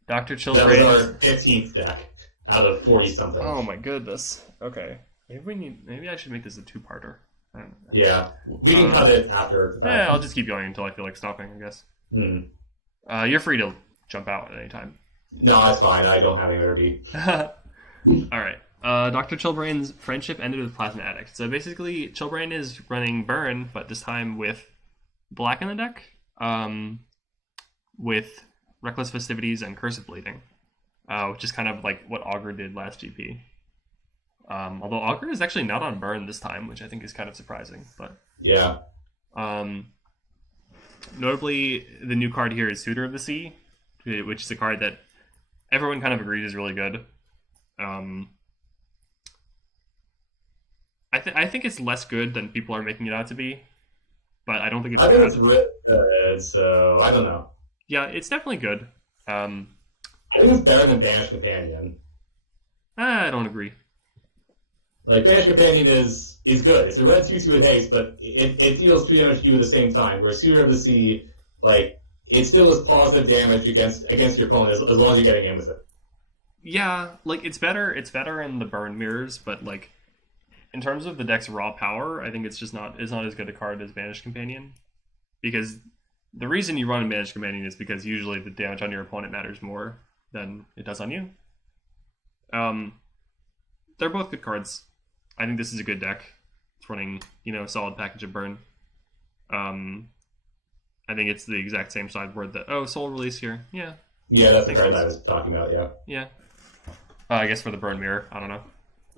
Dr. Chillbrain. That was our 15th deck out of 40 something. Oh my goodness. Okay, maybe I should make this a 2-parter. I don't know. Yeah, we can cut it after. Yeah, I'll just keep going until I feel like stopping, I guess. You're free to jump out at any time. No, that's fine. I don't have any energy. All right. Dr. Chillbrain's Friendship ended with Plasma Addict. So basically, Chillbrain is running Burn, but this time with black in the deck, with Reckless Festivities and Curse of Bleeding, which is kind of like what Augur did last GP. Although Augur is actually not on Burn this time, which I think is kind of surprising. But yeah. Notably, the new card here is Suitor of the Sea, which is a card that everyone kind of agrees is really good. I think it's less good than people are making it out to be, but I don't think it's. I think it's good, so I don't know. Yeah, it's definitely good. I think it's better than Banished Companion. I don't agree. Like, Banished Companion is good. It's a red 2/2 with haste, but it deals 2 damage to you at the same time. Whereas Suitor of the Sea, like, it still is positive damage against your opponent as long as you're getting in with it. Yeah, like it's better in the burn mirrors, but like in terms of the deck's raw power, I think it's not as good a card as Banished Companion. Because the reason you run Banished Companion is because usually the damage on your opponent matters more than it does on you. They're both good cards. I think this is a good deck. It's running, a solid package of burn. I think it's the exact same sideboard that Soul Release here. Yeah. Yeah, that's the card I was talking about, yeah. Yeah. I guess for the burn mirror, I don't know.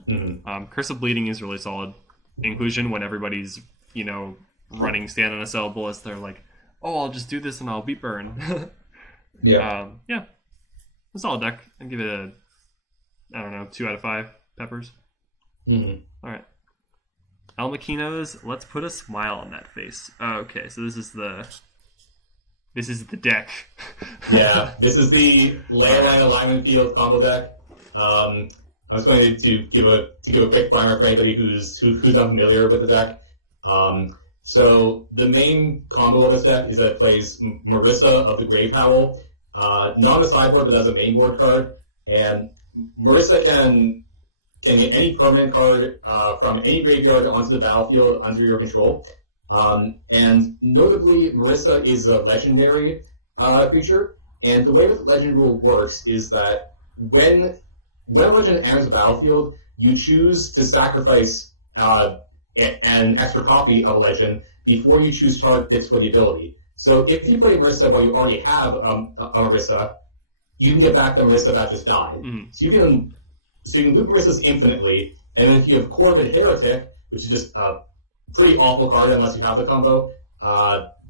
Mm-hmm. Curse of Bleeding is really solid. Inclusion, when everybody's, running Stand on a Cell bullets, they're like, I'll just do this and I'll beat burn. Yeah. Yeah. A solid deck. I'd give it 2 out of 5 peppers. Mm-hmm. All right. Elmikkino's Let's Put a Smile on That Face. Okay, so this is the deck. Yeah, this is the Leyline Alignment Field combo deck. I was going to give a quick primer for anybody who's unfamiliar with the deck. So the main combo of this deck is that it plays Marissa of the Grave Howl, not a sideboard but as a main board card, and Marissa can get any permanent card from any graveyard onto the battlefield under your control. And notably, Marissa is a legendary creature, and the way that the legend rule works is that when a legend enters the battlefield, you choose to sacrifice an extra copy of a legend before you choose targets for the ability. So if you play Marissa while you already have a Marissa, you can get back the Marissa that just died. Mm-hmm. So you can loop Marissa's infinitely, and then if you have Corvid Heretic, which is just a pretty awful card unless you have the combo,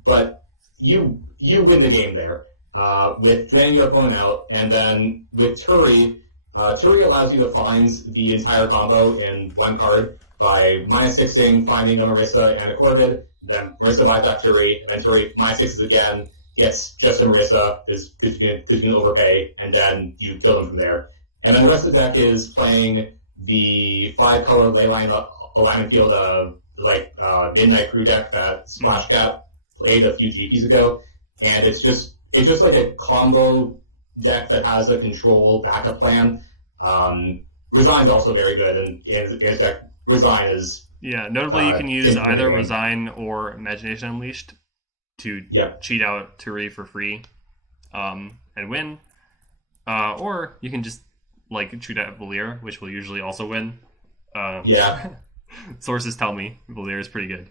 but you win the game there with draining your opponent out, and then with Turi allows you to find the entire combo in one card by -6ing, finding a Marissa and a Corvid, then Marissa buys back Turi, and then Turi -6s again, gets just a Marissa because you can overpay, and then you kill them from there. And then the rest of the deck is playing the 5-color Leyline Alignment Field Midnight Crew deck that Splash Cat played a few GPs ago, and it's just like a combo deck that has a control backup plan. Resign's also very good, and in fact, Resign is Yeah, notably you can use either significant. Resign or Imagination Unleashed to Yep. cheat out Turi for free and win. Or you can just like cheat out Valir, which will usually also win. Yeah. Sources tell me Valir is pretty good.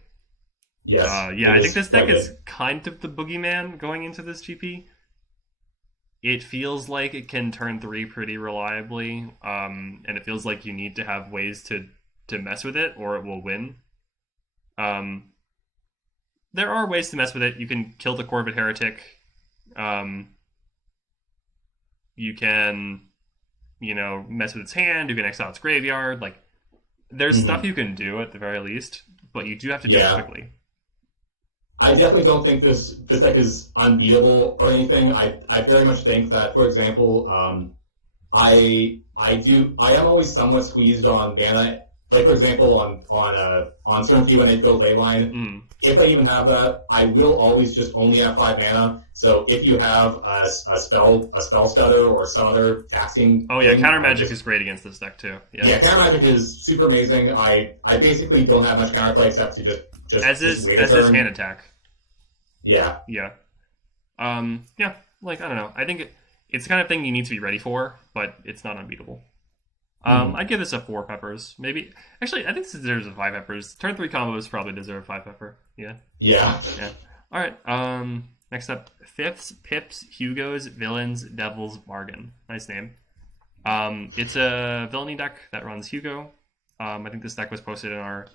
Yes. Yeah, it I think this deck quite is good. kind of the boogeyman going into this GP. It feels like it can turn 3 pretty reliably, and it feels like you need to have ways to mess with it or it will win. There are ways to mess with it. You can kill the Corvid Heretic. You can, mess with its hand. You can exile its graveyard. Like, there's stuff you can do at the very least, but you do have to do it quickly. I definitely don't think this deck is unbeatable or anything. I very much think that, for example, I am always somewhat squeezed on mana. Like, for example, on Certainty when they go Leyline, if I even have that, I will always just only have 5 mana. So if you have a spell stutter or some other taxing, Counter Magic is great against this deck too. Yeah, Counter Magic is super amazing. I basically don't have much counterplay except to just wait a turn. Hand attack. Yeah. Yeah. I don't know. I think it's the kind of thing you need to be ready for, but it's not unbeatable. I'd give this a 4 peppers. Maybe. Actually, I think this deserves a 5 peppers. Turn 3 combos probably deserve a 5 pepper. Yeah. Yeah. Yeah. All right. Next up, Fifths, Pips, Hugos, Villains, Devils, Bargain. Nice name. It's a villainy deck that runs Hugo. I think this deck was posted in our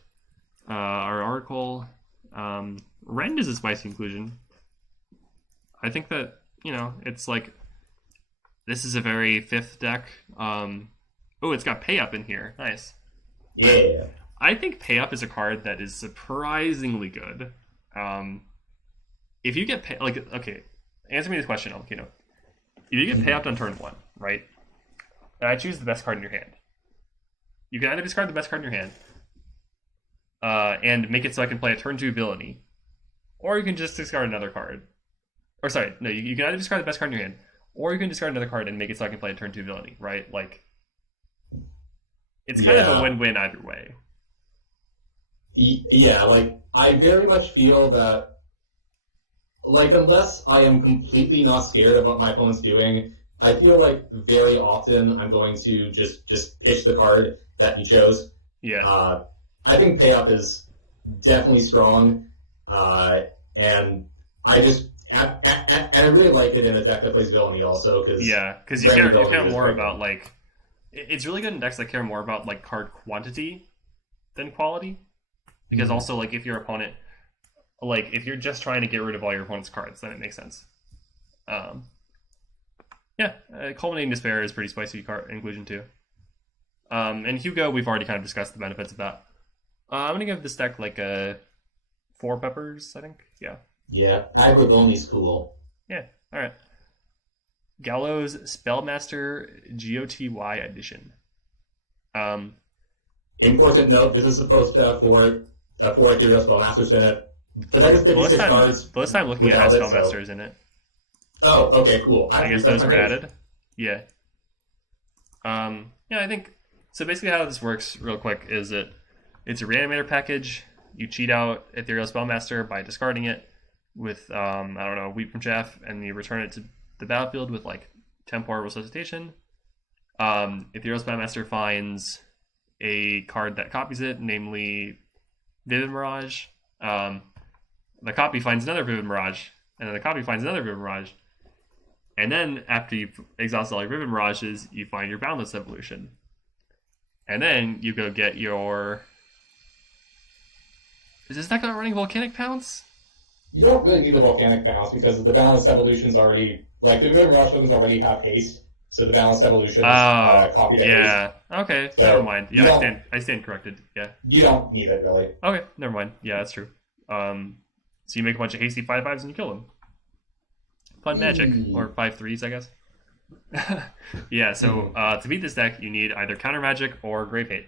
article. Rend is a spicy inclusion. I think that, it's like, this is a very fifth deck. It's got Pay Up in here. Nice. Yeah. I think Pay Up is a card that is surprisingly good. If you get answer me this question, Elmikkino. If you get Pay Up on turn 1, right? And I choose the best card in your hand. You can either discard the best card in your hand, and make it so I can play a turn 2 villainy, or you can just discard another card. Or sorry, no, you can either discard the best card in your hand, or you can discard another card and make it so I can play a turn 2 villainy, right? Like, it's kind of a win-win either way. Yeah, like, I very much feel that, like, unless I am completely not scared of what my opponent's doing, I feel like very often I'm going to just pitch the card that he chose. Yeah. I think Pay Up is definitely strong, and I just and I really like it in a deck that plays villainy also because you care more about like it's really good in decks that care more about like card quantity than quality, because also like if your opponent if you're just trying to get rid of all your opponent's cards, then it makes sense. Culminating Despair is pretty spicy card inclusion too. And Hugo, we've already kind of discussed the benefits of that. I'm gonna give this deck like a 4 peppers, I think. Yeah. Yeah, Agravoni's cool. Yeah. All right. Gallows Spellmaster GOTY edition. Important note: this is supposed to have 4 ethereal spellmasters in it. The deck is 56 cards. Last time looking at spellmasters in it. Oh, okay, cool. I guess those were added. Yeah. I think so. Basically, how this works, real quick, is it's a reanimator package. You cheat out Ethereal Spellmaster by discarding it with Weep from Chaff, and you return it to the battlefield with like Temporal Resuscitation. Ethereal Spellmaster finds a card that copies it, namely Vivid Mirage. The copy finds another Vivid Mirage, and then the copy finds another Vivid Mirage. And then, after you've exhausted all your Vivid Mirages, you find your Boundless Evolution. And then you go get your... Is this deck not running Volcanic Pounce? You don't really need the Volcanic Pounce because the Balanced Evolution's already... Like, the Vivid Mirage tokens already have haste, so the Balanced Evolution's copied to haste. Okay, so never mind. Yeah, I stand corrected. Yeah. You don't need it, really. Okay, never mind. Yeah, that's true. So you make a bunch of hasty 5/5s and you kill them. Fun magic. Or 5/3s, I guess. Yeah, so to beat this deck, you need either Counter Magic or Grave Hate,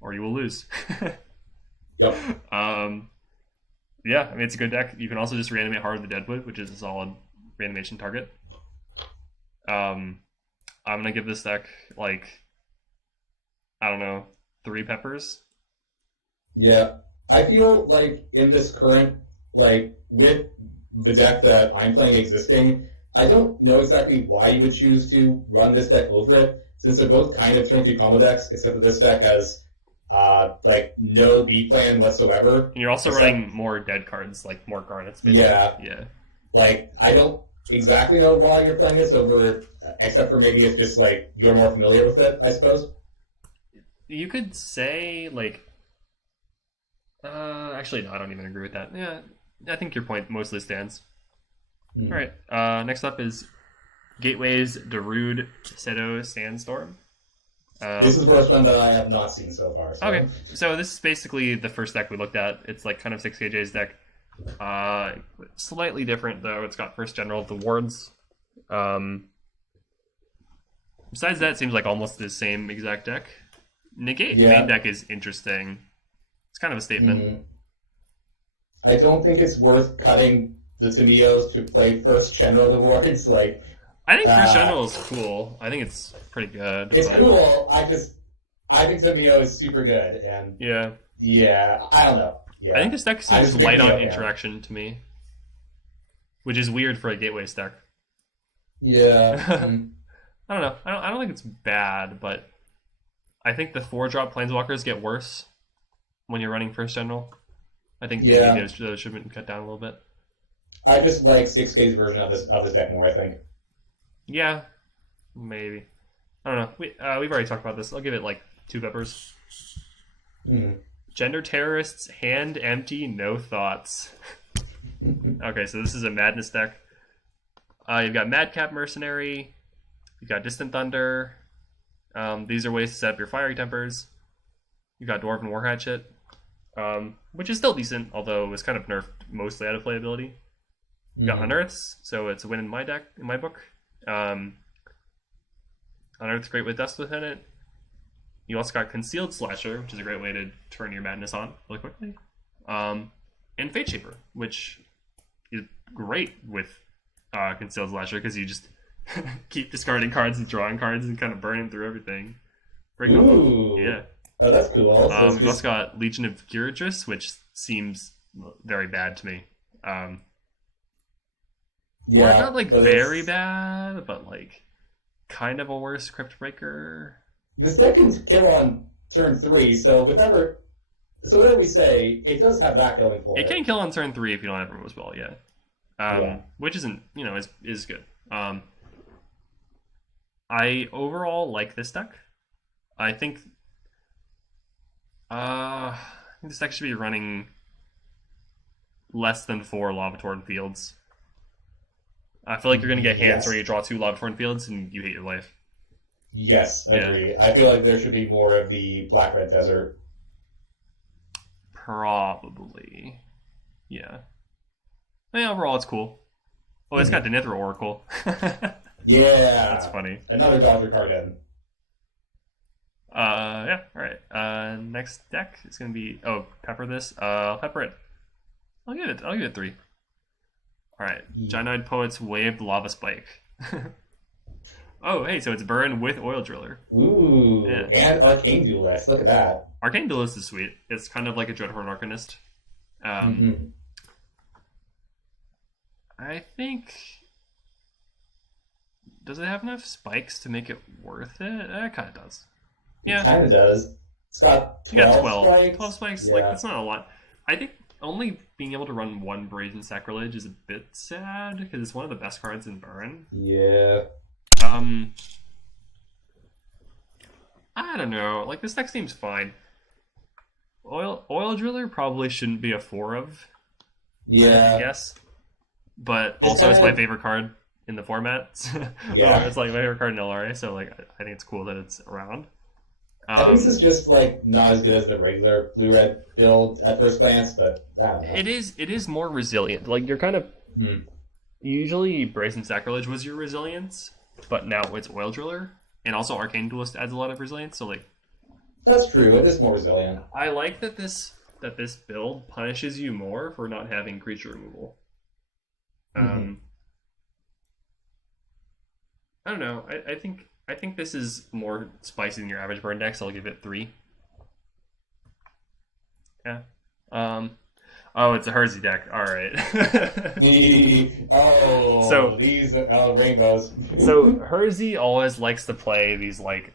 or you will lose. Yep. Yeah, I mean, it's a good deck. You can also just reanimate Heart of the Deadwood, which is a solid reanimation target. I'm going to give this deck, like, I don't know, 3 peppers. Yeah. I feel like in this current, like, with the deck that I'm playing existing, I don't know exactly why you would choose to run this deck over it, since they're both kind of turn 2 combo decks, except that this deck has, like, no B plan whatsoever. And you're also running more dead cards, like more garnets, basically. Yeah. Yeah. Like, I don't exactly know why you're playing this over, except for maybe it's just, like, you're more familiar with it, I suppose. You could say, like... actually, no, I don't even agree with that. Yeah, I think your point mostly stands. All right. Next up is Gateways, Derude, Seto, Sandstorm. This is the first one that I have not seen so far. So. Okay, so this is basically the first deck we looked at. It's like kind of 6KJ's deck. Slightly different though. It's got first general of the wards. Besides that, it seems like almost the same exact deck. Negate main deck is interesting. It's kind of a statement. I don't think it's worth cutting the Simios to play first general awards. Like, I think first general is cool. I think it's pretty good. It's cool. I think Simio is super good, and I don't know. Yeah, I think this deck seems light on interaction to me, which is weird for a gateway deck. Yeah, I don't know. I don't think it's bad, but I think the 4-drop planeswalkers get worse when you're running first general. I think those should have been cut down a little bit. I just like 6K's version of this deck more, I think. Yeah, maybe. I don't know. We've already talked about this. I'll give it like 2 peppers. Gender terrorists, hand empty, no thoughts. Okay, so this is a madness deck. You've got Madcap Mercenary. You've got Distant Thunder. These are ways to set up your fiery tempers. You've got Dwarven War Hatchet, which is still decent, although it was kind of nerfed mostly out of playability. You got Unearths, so it's a win in my deck, in my book. Unearth's great with Dust within it. You also got Concealed Slasher, which is a great way to turn your madness on really quickly. And Fate Shaper, which is great with Concealed Slasher because you just keep discarding cards and drawing cards and kind of burning through everything. Great combo. Yeah. Oh, that's cool. We've also got Legion of Gyarados, which seems very bad to me. Not like very bad, but like kind of a worse Crypt Breaker. This deck can kill on turn 3, so whatever we say, it does have that going for it. It can kill on turn 3 if you don't have Removal Spell, which isn't, is good. I overall like this deck. I think this deck should be running less than 4 Lavatorn Fields. I feel like you're going to get hands where you draw 2 Lavatorn Fields and you hate your life. Yes, I agree. I feel like there should be more of the Black-Red Desert. Probably. Yeah. I mean, overall, it's cool. Oh, it's got Denithra Oracle. Yeah. That's funny. Another Dodger card in. Yeah, alright. Next deck is going to be... Oh, pepper this. I'll pepper it. I'll give it 3. Alright. Giant Poet's Waved Lava Spike. Oh, hey, so it's Burn with Oil Driller. Ooh, and Arcane Duelist. Look at that. Arcane Duelist is sweet. It's kind of like a Dreadhorde Arcanist. I think... Does it have enough spikes to make it worth it? It kind of does. Yeah. It kind of does. It's got 12 spikes. 12 spikes. Yeah. Like, that's not a lot. I think only being able to run 1 Brazen Sacrilege is a bit sad, because it's one of the best cards in Burn. Yeah. I don't know. Like, this deck seems fine. Oil Driller probably shouldn't be a 4 of. Yeah. I guess. But also, it's my favorite card in the format. Yeah. It's like my favorite card in LRA, so like I think it's cool that it's around. I think this is just like not as good as the regular blue-red build at first glance, but I don't know. It is more resilient. Like, you're kind of usually Brazen Sacrilege was your resilience, but now it's Oil Driller, and also Arcane Duelist adds a lot of resilience. So like, that's true. It is more resilient. I like that this build punishes you more for not having creature removal. I don't know. I think I think this is more spicy than your average burn deck, so I'll give it 3. Yeah. Oh, it's a Hersey deck. All right. These rainbows. So Hersey always likes to play these like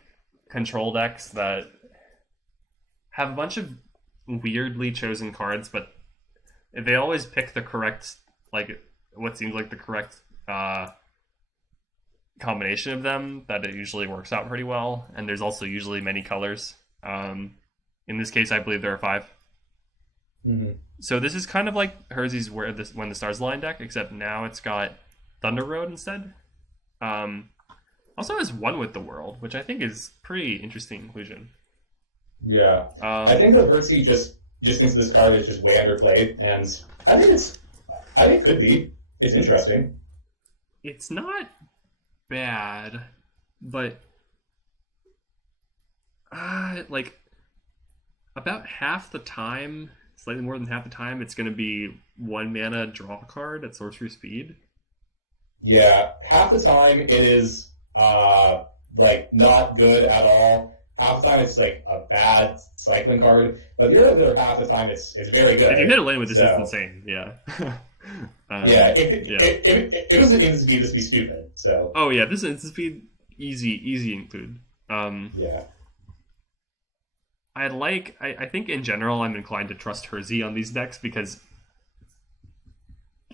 control decks that have a bunch of weirdly chosen cards, but they always pick the correct, like what seems like the correct combination of them. That it usually works out pretty well, and there's also usually many colors. In this case, I believe there are 5. Mm-hmm. So this is kind of like Hersey's When the Stars Align deck, except now it's got Thunder Road instead. Also has One with the World, which I think is pretty interesting inclusion. Yeah, I think that Hersey just thinks this card is just way underplayed, and I think it could be. It's interesting. It's not bad, but like about half the time, slightly more than half the time, it's going to be 1 mana, draw a card at sorcery speed. Yeah, half the time it is like not good at all. Half the time it's like a bad cycling card, but the other half the time it's very good. If you hit a lane with this, it's insane. Yeah. If it was an instant speed, this would be stupid. So. Oh yeah, this instant speed easy include. Yeah. I think in general I'm inclined to trust Hersey on these decks because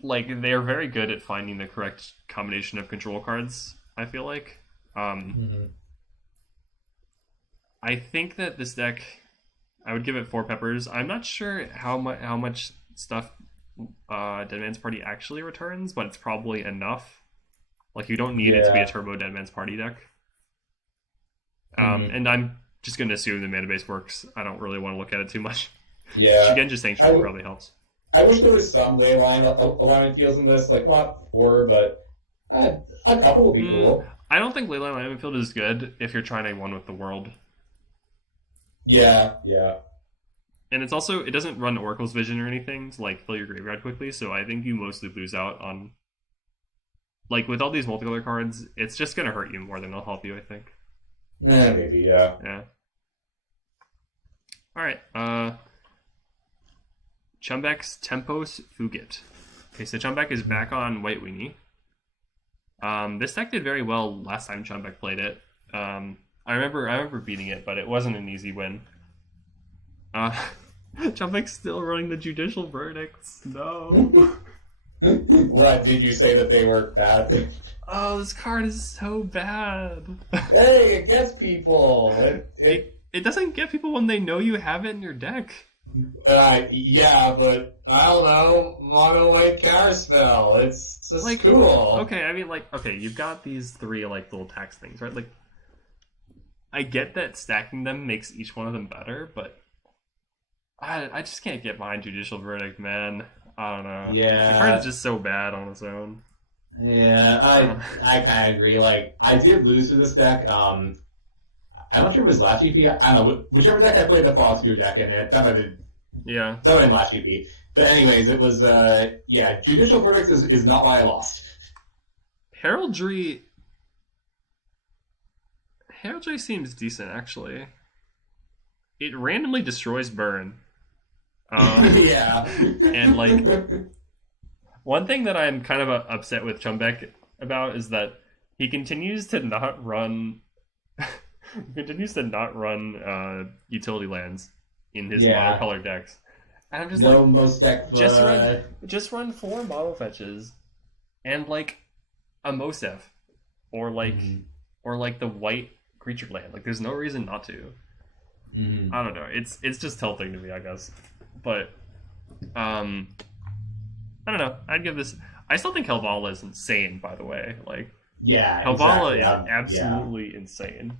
like they are very good at finding the correct combination of control cards, I feel like. I think that this deck, I would give it 4 peppers. I'm not sure how much stuff Dead Man's Party actually returns, but it's probably enough. Like you don't need it to be a turbo Dead Man's Party deck. And I'm just going to assume the mana base works. I don't really want to look at it too much. Yeah. Shigenja Sanctuary probably helps. I wish there was some ley line alignment feels in this, like not 4, but a couple would be cool. I don't think Leyline Alignment Field is good if you're trying to One with the World. Yeah. And it's also, it doesn't run Oracle's Vision or anything to like fill your graveyard quickly, so I think you mostly lose out on, like with all these multicolor cards, it's just going to hurt you more than it'll help you, I think. Maybe, yeah. Yeah. Alright, Chumbek's Tempos Fugit. Okay, so Chumbek is back on White Weenie. This deck did very well last time Chumbek played it. I remember beating it, but it wasn't an easy win. Chumbek's still running the Judicial Verdicts. No. What, did you say that they were bad? Oh, this card is so bad. Hey, it gets people. It doesn't get people when they know you have it in your deck. Yeah, but I don't know, mono white Carousel. It's just like cool. Okay, I mean, like, okay, you've got these 3 like little tax things, right? Like, I get that stacking them makes each one of them better, but I just can't get behind Judicial Verdict, man. I don't know. Yeah, the card is just so bad on its own. Yeah, I kind of agree. Like, I did lose to this deck. I'm not sure if it was last GP. I don't know. Whichever deck I played the Fall Spear deck in, it kind of did. Yeah. Something last GP. But anyways, it was, Judicial Verdicts is not why I lost. Heraldry seems decent, actually. It randomly destroys burn. Yeah. And, like, one thing that I'm kind of upset with Chumbek about is that he continues to not run... utility lands in his monocolor decks. And I'm just most deck just run 4 model fetches and like a Mosef or like the white creature land. Like there's no reason not to. I don't know. It's just tilting to me, I guess. But I don't know. I'd give this. I still think Helvala is insane, by the way. Like Helvala is absolutely insane.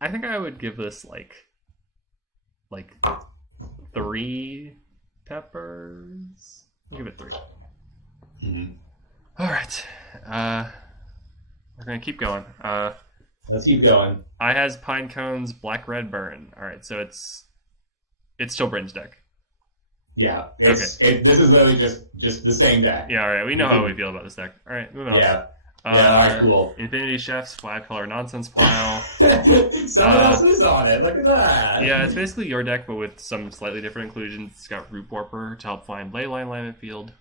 I think I would give this like 3 peppers. I'll give it 3. All right. We're gonna keep going. Let's keep going. I has Pine Cones, Black Red Burn. All right, so it's still Bryn's deck. Yeah. This is literally just the same deck. Yeah. All right. We know how we feel about this deck. All right, moving on. Yeah. Yeah, alright, cool. Infinity Chef's 5-color nonsense pile. Someone else is on it. Look at that. Yeah, it's basically your deck, but with some slightly different inclusions. It's got Root Warper to help find Leyline Alignment Field.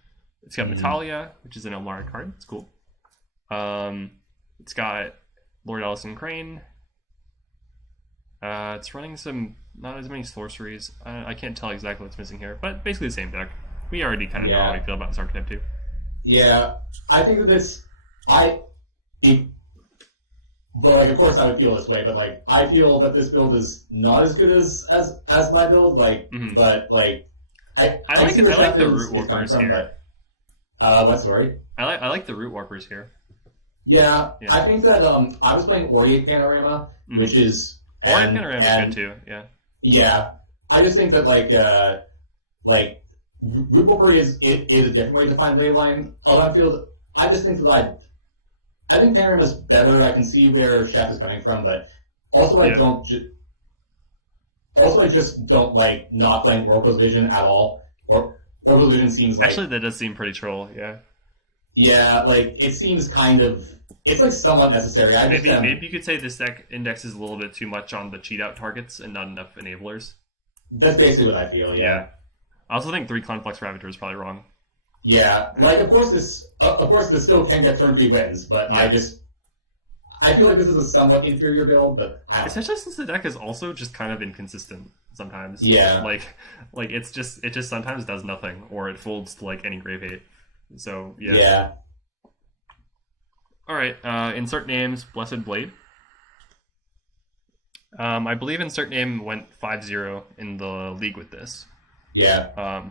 It's got Metalia, which is an Elmara card. It's cool. It's got Lord Ellison Crane. It's running not as many sorceries. I can't tell exactly what's missing here, but basically the same deck. We already kind of know how we feel about this archetype too. Yeah, I think that but like, of course, I would feel this way. But like, I feel that this build is not as good as my build. Like, but like, I like the Root Warpers here. But what? Sorry. I like the Root Warpers here. Yeah, I think that I was playing Aureate Panorama, which is Aureate Panorama is good too. Yeah. Yeah, I just think that like Root Warper is a different way to find Leyline Alignment Field. I just think that I think Panorama is better. I can see where Chef is coming from, but also I just don't like not playing Oracle's Vision at all. Oracle's Vision seems like... Actually, that does seem pretty troll, yeah. Yeah, like, it seems kind of... It's like somewhat necessary. Maybe you could say this deck indexes a little bit too much on the cheat-out targets and not enough enablers. That's basically what I feel, yeah. I also think 3 Conflux Ravager is probably wrong. Yeah, like, of course this still can get turn 3 wins, but I feel like this is a somewhat inferior build, but especially since the deck is also just kind of inconsistent sometimes. Yeah. Like it just sometimes does nothing, or it folds to like any grave hate. So yeah. Yeah. Alright, insert names, Blessed Blade. I believe insert name went 5-0 in the league with this. Yeah.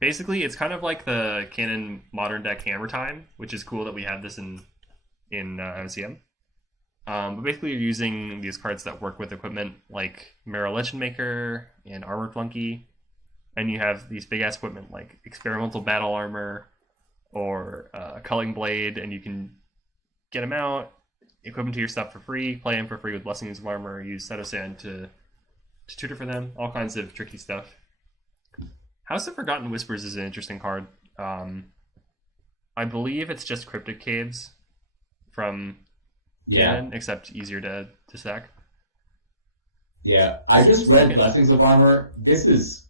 Basically, it's kind of like the canon modern deck Hammer Time, which is cool that we have this in MSEM. But basically, you're using these cards that work with equipment like Marrow Legend Maker and Armored Flunky, and you have these big ass equipment like Experimental Battle Armor or Culling Blade, and you can get them out, equip them to your stuff for free, play them for free with Blessings of Armor, use Set of Sand to tutor for them, all kinds of tricky stuff. House of Forgotten Whispers is an interesting card. I believe it's just Cryptic Caves from canon, except easier to sack. Yeah, I just read Blessings of Armor. This is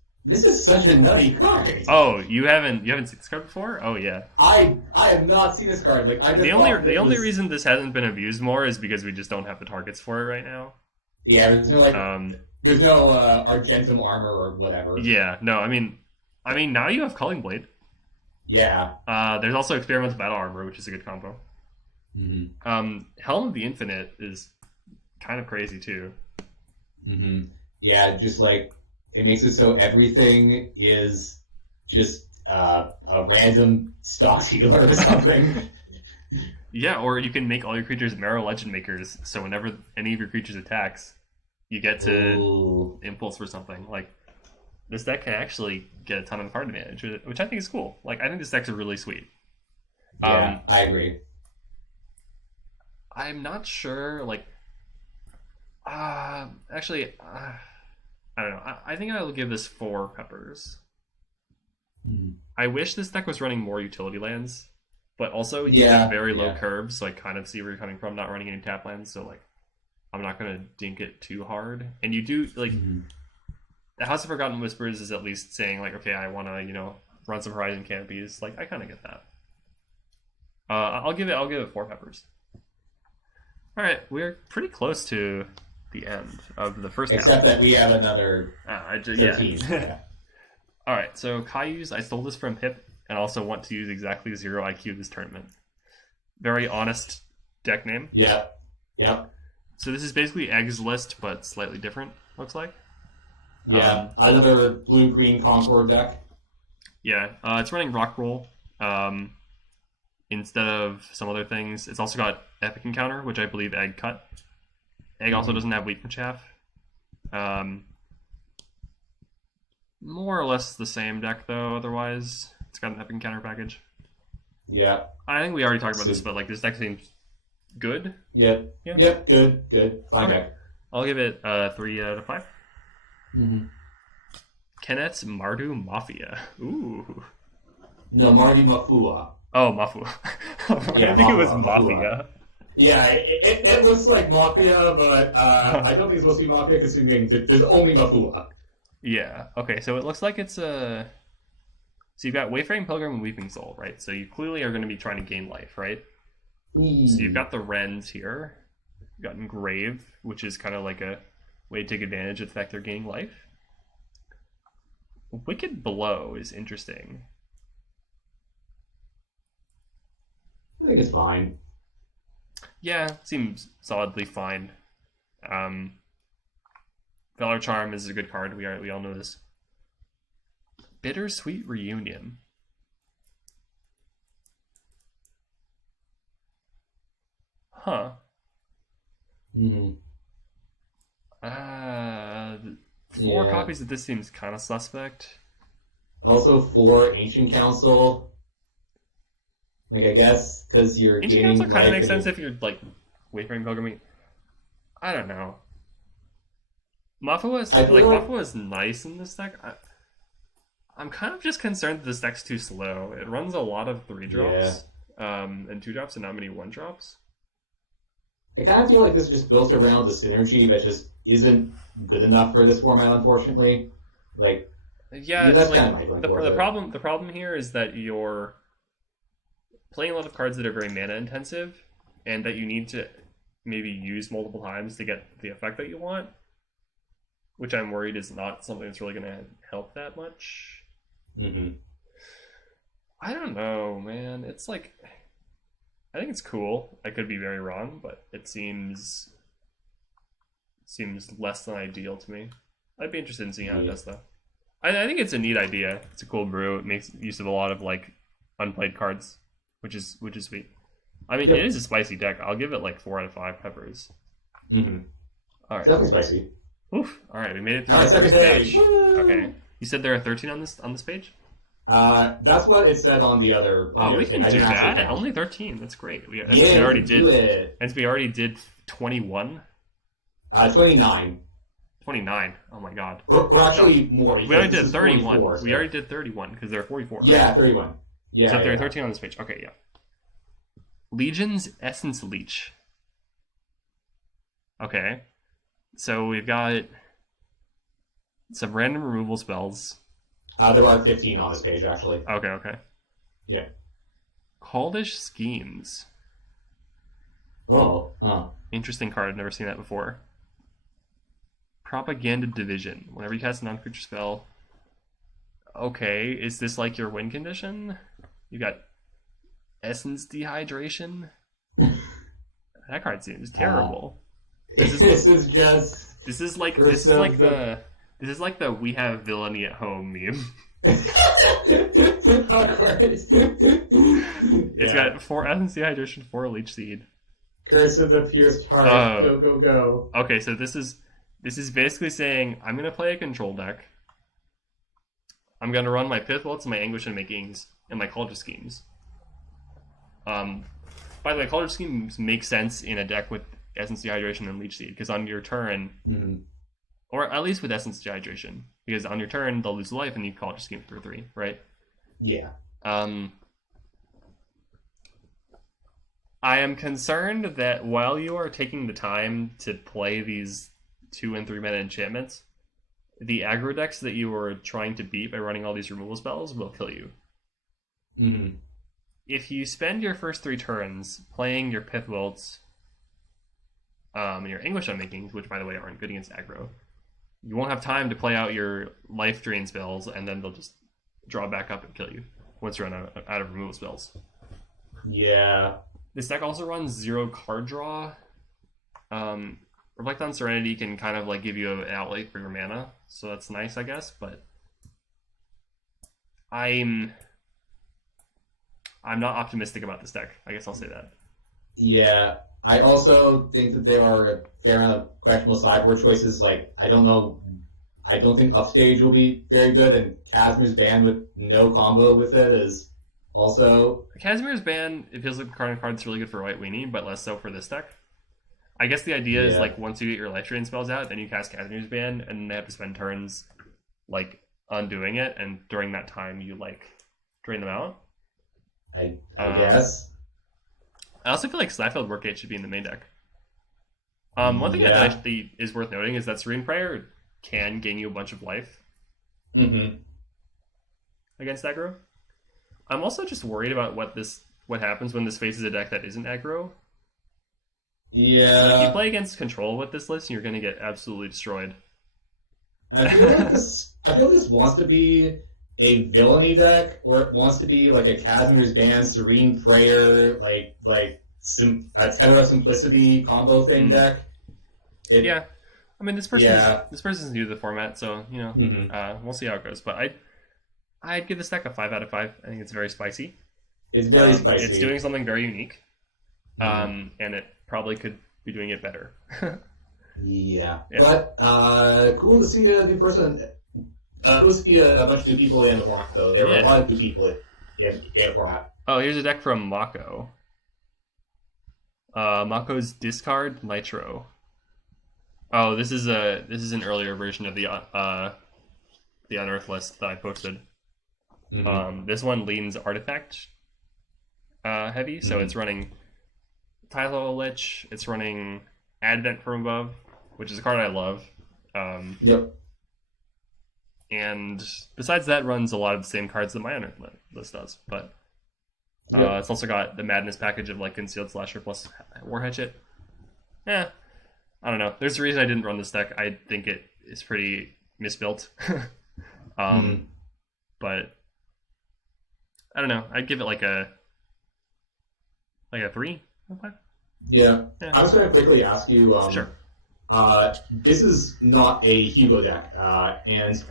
such a nutty card. Oh, you haven't seen this card before? Oh yeah. I have not seen this card. Like the only reason this hasn't been abused more is because we just don't have the targets for it right now. Yeah, there's no Argentum Armor or whatever. Yeah, no, I mean now you have Culling Blade. Yeah. There's also Experimental Battle Armor, which is a good combo. Mm-hmm. Helm of the Infinite is kind of crazy too. Mm-hmm. Yeah, just like it makes it so everything is just a random stock healer or something. Yeah, or you can make all your creatures Marrow Legend Makers, so whenever any of your creatures attacks, you get to impulse for something. Like, this deck can actually get a ton of card advantage, which I think is cool. Like, I think this deck's really sweet. Yeah, I agree. I'm not sure, like... actually, I don't know. I think I'll give this 4 peppers. Mm-hmm. I wish this deck was running more utility lands, but also you have very low curves, so I kind of see where you're coming from, not running any tap lands, so like I'm not going to dink it too hard. And you do, like, the House of Forgotten Whispers is at least saying, like, okay, I want to, run some Horizon Canopies. Like, I kind of get that. I'll give it 4 peppers. All right, we're pretty close to the end of the first Except that we have another 13. Yeah. All right, so Caillou's, I stole this from Pip, and also want to use exactly 0 IQ this tournament. Very honest deck name. Yep. So this is basically Egg's list, but slightly different, looks like. Yeah, another blue-green Concord deck. Yeah, it's running Rock Roll instead of some other things. It's also got Epic Encounter, which I believe Egg cut. Egg also doesn't have Wheat from Chaff. More or less the same deck, though, otherwise. It's got an Epic Encounter package. Yeah. I think we already talked about this, but like this deck seems good. Yep. Yeah. Yep, good. Fine deck. I'll give it 3 out of 5. Mm-hmm. Kenneth's Mardu Mafia. Ooh. No, Mardu Mafua. Oh, Mafua. I think it was Mafia. Yeah, it looks like Mafia, but I don't think it's supposed to be Mafia considering there's only Mafua. Yeah. Okay, so it looks like it's a. So you've got Wayfaring Pilgrim and Weeping Soul, right? So you clearly are going to be trying to gain life, right? So you've got the Wrens here. You've got Engrave, which is kind of like a way to take advantage of the fact they're gaining life. Wicked Blow is interesting. I think it's fine. Yeah, seems solidly fine. Valor Charm is a good card. We all know this. Bittersweet Reunion. Huh. Mm-hmm. 4 copies of this seems kind of suspect. Also 4 Ancient Council. Like, I guess, because you're Ancient gaining Council kind of life makes sense if you're, like, Wayfaring Pilgrim. I don't know. Mafua is nice in this deck. I'm kind of just concerned that this deck's too slow. It runs a lot of 3-drops and 2-drops and not many 1-drops. I kind of feel like this is just built around the synergy that just isn't good enough for this format, unfortunately. Like, yeah, that's like, kind of my feeling for it. The problem here is that you're playing a lot of cards that are very mana intensive, and that you need to maybe use multiple times to get the effect that you want, which I'm worried is not something that's really going to help that much. Mm-hmm. I don't know, man. It's like, I think it's cool. I could be very wrong, but it seems less than ideal to me. I'd be interested in seeing how it does, though. I think it's a neat idea. It's a cool brew. It makes use of a lot of like unplayed cards, which is sweet. I mean, It is a spicy deck. I'll give it like 4 out of 5 peppers. Mm-hmm. All right, definitely spicy. Oof. All right, we made it through the first page. Okay, you said there are 13 on this page. That's what it said on the other. Oh, we can do that. Only 13. That's great. We already did. And we already did 21. 29. 29. Oh my god. We're actually more. We already did 31. We already did 31 because there are 44. Yeah, right? 31. Yeah. So there are 13 on this page. Okay, yeah. Legion's Essence Leech. Okay. So we've got some random removal spells. There are 15 on this page, actually. Okay. Yeah. Caldish Schemes. Oh, huh. Interesting card. I've never seen that before. Propaganda Division. Whenever you cast a non-creature spell. Okay, is this like your win condition? You got Essence Dehydration. That card seems terrible. This is like the we have villainy at home meme. Of course. It's got 4 Essence Dehydration, 4 Leech Seed. Curse of the Pierced Heart. Go. Okay, so this is basically saying I'm gonna play a control deck. I'm gonna run my Pith Welts, my Anguish and Makings, and my Calder Schemes. By the way, Calder Schemes make sense in a deck with Essence Dehydration and Leech Seed, because on your turn, or at least with Essence Dehydration, because on your turn they'll lose life and you Calder Scheme for 3, right? Yeah. I am concerned that while you are taking the time to play these 2 and 3 mana enchantments, the aggro decks that you are trying to beat by running all these removal spells will kill you. Mm-hmm. If you spend your first 3 turns playing your Pith Welts and your Anguish Unmakings, which by the way aren't good against aggro, you won't have time to play out your life drain spells, and then they'll just draw back up and kill you once you run out of removal spells. Yeah. This deck also runs 0 card draw. Reflect on Serenity can kind of like give you an outlay for your mana, so that's nice, I guess. But I'm not optimistic about this deck. I guess I'll say that. Yeah, I also think that there are a fair amount of questionable sideboard choices. Like, I don't think Upstage will be very good, and Casimir's Ban with no combo with it is also... Casimir's Ban, it feels like the card's really good for White Weenie, but less so for this deck. I guess the idea is, like, once you get your life drain spells out, then you cast Casimir's Ban, and they have to spend turns, like, undoing it, and during that time you, like, drain them out. I guess. I also feel like Slifield Workgate should be in the main deck. One thing that actually is worth noting is that Serene Prayer can gain you a bunch of life against aggro. I'm also just worried about what happens when this faces a deck that isn't aggro. Yeah. Like, you play against control with this list, and you're going to get absolutely destroyed. I feel like this wants to be a villainy deck, or it wants to be like a Casimir's Band, Serene Prayer, like a Tether Simplicity combo thing deck. Yeah, I mean this person's new to the format, so we'll see how it goes. But I'd give this deck a 5 out of 5. I think it's very spicy. It's very spicy. It's doing something very unique, and it probably could be doing it better. Yeah. But cool to see a new person. Cool to see a bunch of new people in the format, though. There were a lot of new people in the format. Oh, here's a deck from Mako. Mako's Discard Nitro. Oh, this is an earlier version of the Unearth list that I posted. This one leans Artifact heavy, so it's running Tylo Lich, it's running Advent from Above, which is a card I love. Yep. And besides that, runs a lot of the same cards that my Unearth list does. But it's also got the Madness package of like Concealed Slasher plus War Hatchet. I don't know. There's a reason I didn't run this deck. I think it is pretty misbuilt. But I don't know. I'd give it like a 3. Okay. Yeah. I was going to quickly ask you. Sure. This is not a Hugo deck, and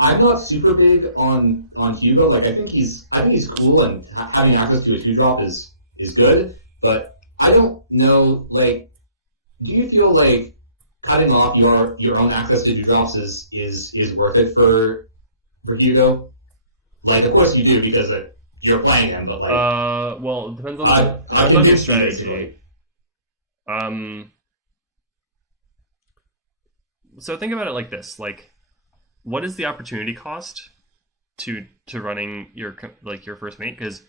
I'm not super big on Hugo. Like, I think he's cool, and having access to a 2-drop is good. But I don't know. Like, do you feel like cutting off your own access to 2-drops is worth it for Hugo? Like, of course you do because you're playing him, but like, well, it depends on your strategy. So think about it like this: like, what is the opportunity cost to running your first mate? Because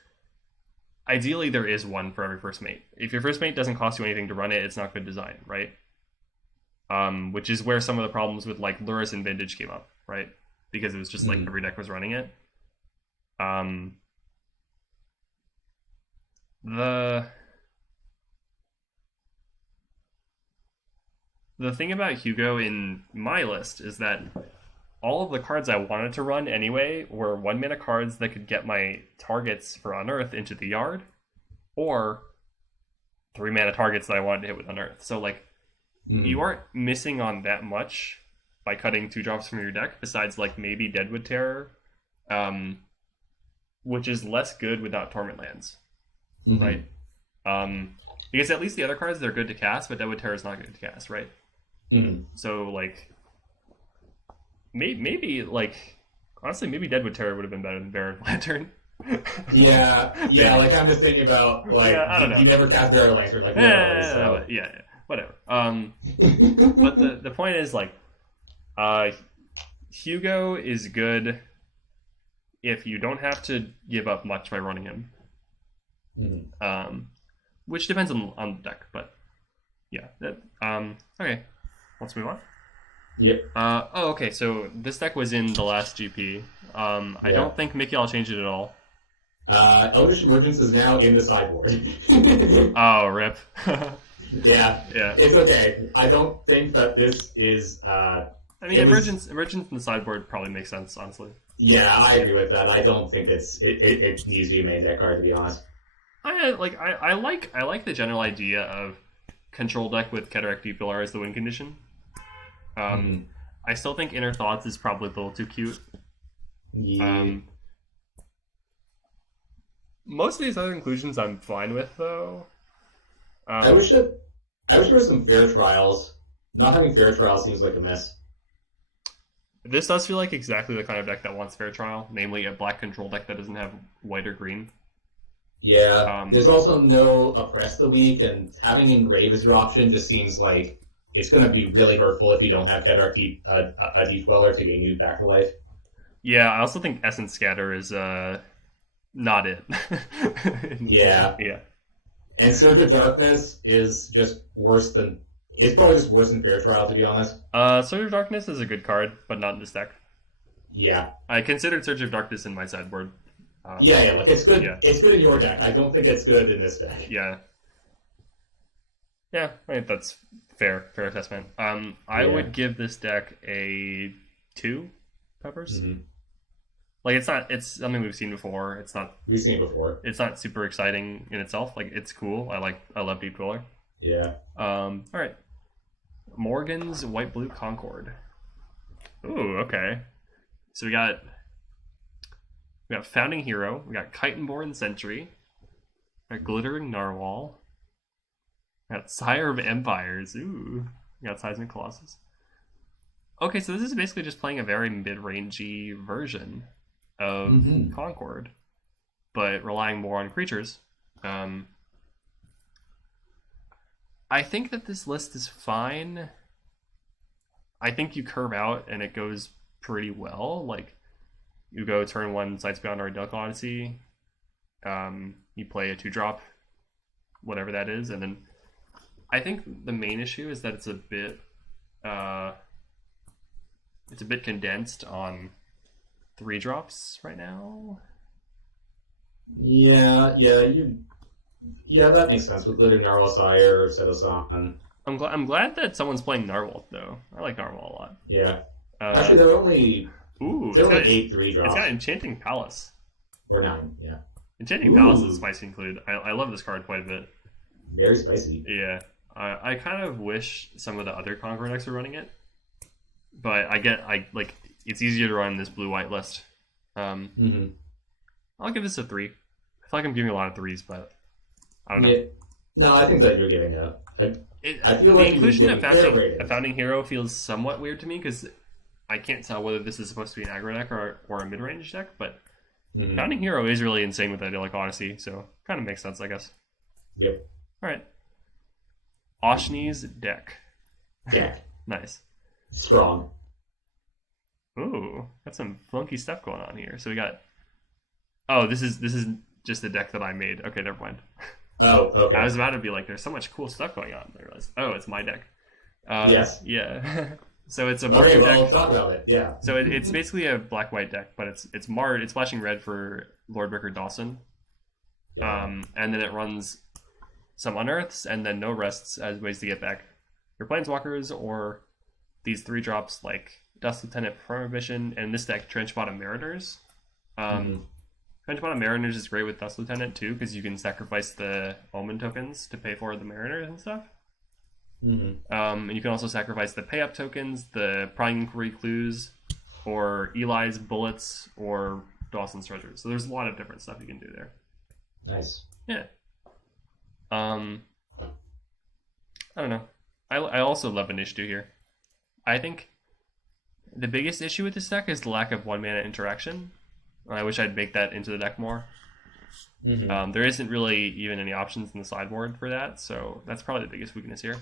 ideally, there is one for every first mate. If your first mate doesn't cost you anything to run it, it's not good design, right? Which is where some of the problems with like Lurrus and Vintage came up, right? Because it was just like every deck was running it. The thing about Hugo in my list is that all of the cards I wanted to run anyway were 1-mana cards that could get my targets for Unearth into the yard, or 3-mana targets that I wanted to hit with Unearth. So like, you aren't missing on that much by cutting 2-drops from your deck, besides like maybe Deadwood Terror, which is less good without Torment Lands, right? Because at least the other cards, they're good to cast, but Deadwood Terror is not good to cast, right? So like, maybe like, honestly, maybe Deadwood Terror would have been better than Baron Lantern. yeah. Like, I'm just thinking about like, I don't know. You never cast Baron Lantern, like, whatever. But the point is like, Hugo is good if you don't have to give up much by running him. Which depends on the deck, but yeah. Okay, let's move on. Yep. Okay, so this deck was in the last GP. I don't think Mikhail changed it at all. Eldritch Emergence is now in the sideboard. Oh, rip. Yeah. It's okay. I don't think that this is... I mean, Emergence in the sideboard probably makes sense, honestly. Yeah, I agree with that. I don't think it needs to be a main deck card, to be honest. I like the general idea of control deck with Cataract Depilar as the win condition. I still think Inner Thoughts is probably a little too cute. Yeah. Most of these other inclusions I'm fine with, though. I wish there were some fair trials. Not having fair trials seems like a mess. This does feel like exactly the kind of deck that wants fair trial, namely a black control deck that doesn't have white or green. Yeah, there's also no Oppress the Weak, and having Engrave as your option just seems like it's going to be really hurtful if you don't have Cataract a Deep Dweller to gain you back to life. Yeah, I also think Essence Scatter is not it. Yeah. And Surge of Darkness is just worse than... It's probably just worse than Fair Trial, to be honest. Surge of Darkness is a good card, but not in this deck. Yeah. I considered Surge of Darkness in my sideboard. Yeah, like it's good. Yeah. It's good in your deck. I don't think it's good in this deck. Yeah. Yeah, I think that's fair assessment. I would give this deck a 2 peppers. Mm-hmm. Like it's something we've seen before. We've seen it before. It's not super exciting in itself. Like it's cool. I love Deep Dweller. Yeah. All right. Morgan's White Blue Concord. Ooh, okay. So we got Founding Hero, we got Chitinborn Sentry, we got Glittering Narwhal, we got Sire of Empires, ooh, we got Seismic Colossus. Okay, so this is basically just playing a very mid-rangey version of Concord, but relying more on creatures. I think that this list is fine. I think you curve out and it goes pretty well. Like, you go turn 1 Sights Beyond or Delicate Odyssey. You play a 2-drop, whatever that is, and then I think the main issue is that it's a bit condensed on 3 drops right now. Yeah, that makes sense with Glittering Narwhal, Sire, Seto-san. I'm glad that someone's playing Narwhal though. I like Narwhal a lot. Yeah. Actually, there are only 8 3 drops. It's got Enchanting Palace. Or 9, yeah. Enchanting Palace is spicy include. I love this card quite a bit. Very spicy. Yeah. I kind of wish some of the other Conqueror decks were running it. But it's easier to run this blue-white list. I'll give this a 3. I feel like I'm giving a lot of 3s, but I don't know. Yeah. No, I think that you're giving I feel the like inclusion of a Founding Hero feels somewhat weird to me because I can't tell whether this is supposed to be an aggro deck or a mid-range deck, but Founding Hero is really insane with Idyllic Odyssey, so kind of makes sense, I guess. Yep. Alright. Oshni's deck. Deck. Nice. Strong. Ooh, got some funky stuff going on here. So we got... Oh, this is just the deck that I made. Okay, never mind. Oh, okay. I was about to be like, there's so much cool stuff going on. I realized, it's my deck. Yes. Yeah. So it's a okay. deck. Well, talk about it. Yeah. So it's basically a black-white deck, but it's marred. It's flashing red for Lordbreaker Dawson. Yeah. And then it runs some unearths and then no rests as ways to get back your planeswalkers or these 3 drops like Dust Lieutenant Prohibition and this deck Trench Bottom Mariners. Trench Bottom Mariners is great with Dust Lieutenant too because you can sacrifice the Omen tokens to pay for the Mariners and stuff. And you can also sacrifice the pay up tokens, the Prying Inquiry Clues, or Eli's Bullets, or Dawson's Treasures. So there's a lot of different stuff you can do there. Nice. Yeah. I don't know. I also love Initiative here. I think the biggest issue with this deck is the lack of 1 mana interaction. I wish I'd make that into the deck more. There isn't really even any options in the sideboard for that, so that's probably the biggest weakness here.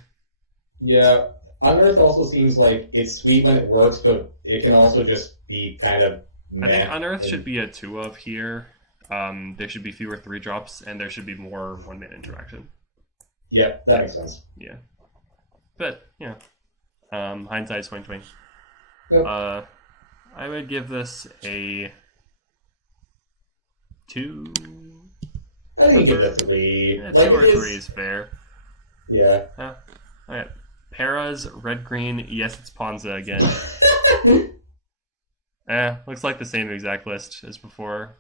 Yeah, Unearth also seems like it's sweet when it works, but it can also just be kind of meh. I think Unearth should be a 2 of here. There should be fewer 3 drops, and there should be more 1 mana interaction. Yep, that makes sense. Yeah. But, yeah. Hindsight is 2020. Yep. I would give this a 2. I think you give that 3. Yeah, 2 like or 3 is fair. Yeah. Alright. Para's red green. Yes, it's Ponza again. Looks like the same exact list as before.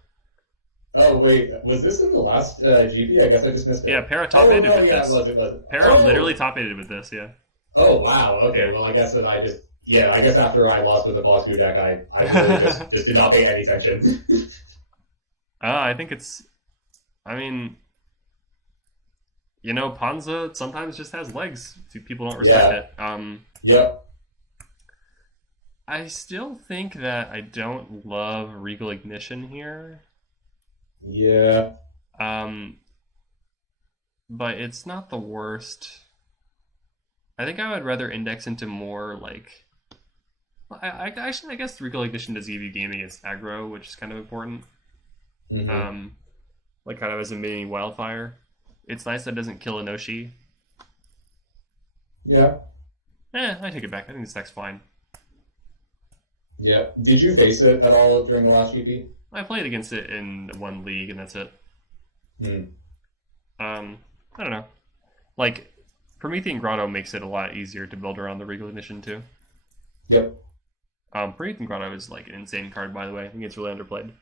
Oh wait, was this in the last GP? I guess I just missed it. Yeah, Para top aided with this. It was. Para literally top aided with this. Yeah. Oh wow. Okay. Yeah. Well, I guess that I guess after I lost with the Bosku deck, I really just did not pay any attention. I think it's. I mean, Ponza sometimes just has legs. People don't respect it. Yep. I still think that I don't love Regal Ignition here. Yeah. But it's not the worst. I think I would rather index into more like. I guess Regal Ignition does give you game against aggro, which is kind of important. Like kind of as a mini wildfire. It's nice that it doesn't kill Inoshi. Yeah. I take it back. I think this deck's fine. Yeah. Did you face it at all during the last GP? I played against it in one league, and that's it. I don't know. Like, Promethean Grotto makes it a lot easier to build around the Regal Ignition, too. Yep. Promethean Grotto is, like, an insane card, by the way. I think it's really underplayed.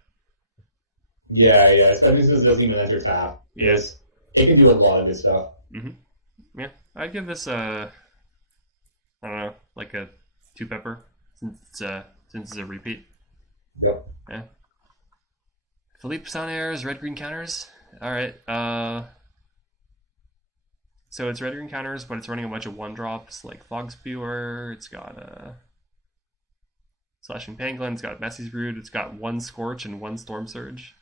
Yeah, especially since it doesn't even enter tap. Yes. It can do a lot of good stuff. Yeah, I'd give this I don't know, like a 2-pepper, since it's a repeat. Yep. Yeah. Philippe Sonner's red-green counters. Alright, so it's red-green counters, but it's running a bunch of 1-drops, like Fog Spewer, it's got Slashing Pangolin, it's got Messy's Brood, it's got 1 Scorch and 1 Storm Surge.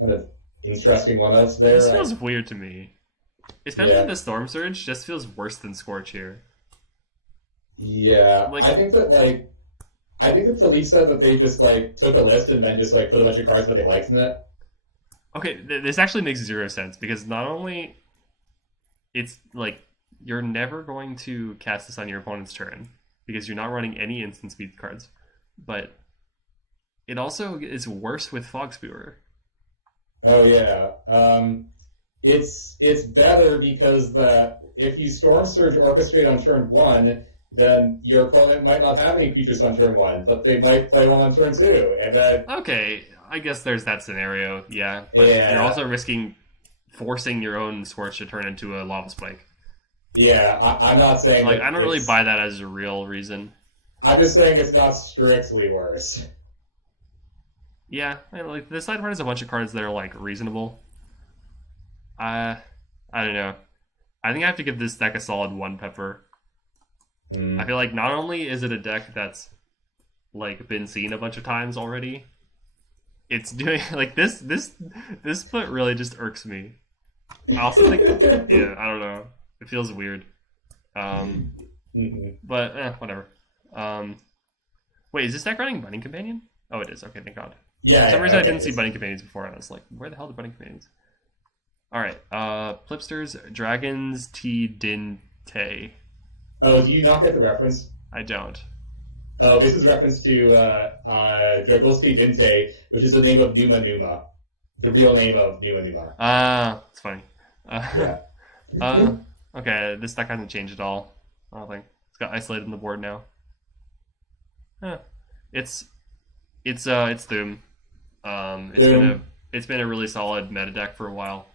Kind of interesting one that's there. This feels weird to me. Especially the Storm Surge just feels worse than Scorch here. Yeah, Like, I think that Philippe said that they just like took a list and then just like put a bunch of cards that they liked in it. Okay, this actually makes 0 sense, because not only it's like you're never going to cast this on your opponent's turn because you're not running any instant speed cards, but it also is worse with Fog Spewer. Oh yeah, it's better because if you Storm Surge Orchestrate on turn 1, then your opponent might not have any creatures on turn 1, but they might play one on turn 2, and then Okay, I guess there's that scenario, yeah. But you're also risking forcing your own Scorch to turn into a Lava Spike. Yeah, I'm not saying like I don't really buy that as a real reason. I'm just saying it's not strictly worse. Yeah, like the side part has a bunch of cards that are like reasonable. I don't know. I think I have to give this deck a solid 1-pepper. I feel like not only is it a deck that's like been seen a bunch of times already, it's doing like this split really just irks me. I also think yeah, I don't know. It feels weird. But whatever. Wait, is this deck running Bunny Companion? Oh, it is. Okay, thank God. Yeah. For some reason I didn't see Bunny Companions before, and I was like, where the hell are the Bunny Companions? Alright, Plipsters, Dragons, T Dinte. Oh, do you not get the reference? I don't. Oh, this is reference to Dragolski Dinte, which is the name of Numa Numa. The real name of Numa Numa. It's funny. Yeah. Okay, this deck hasn't changed at all. I don't think. It's got isolated on the board now. It's Thoom. It's been a really solid meta deck for a while.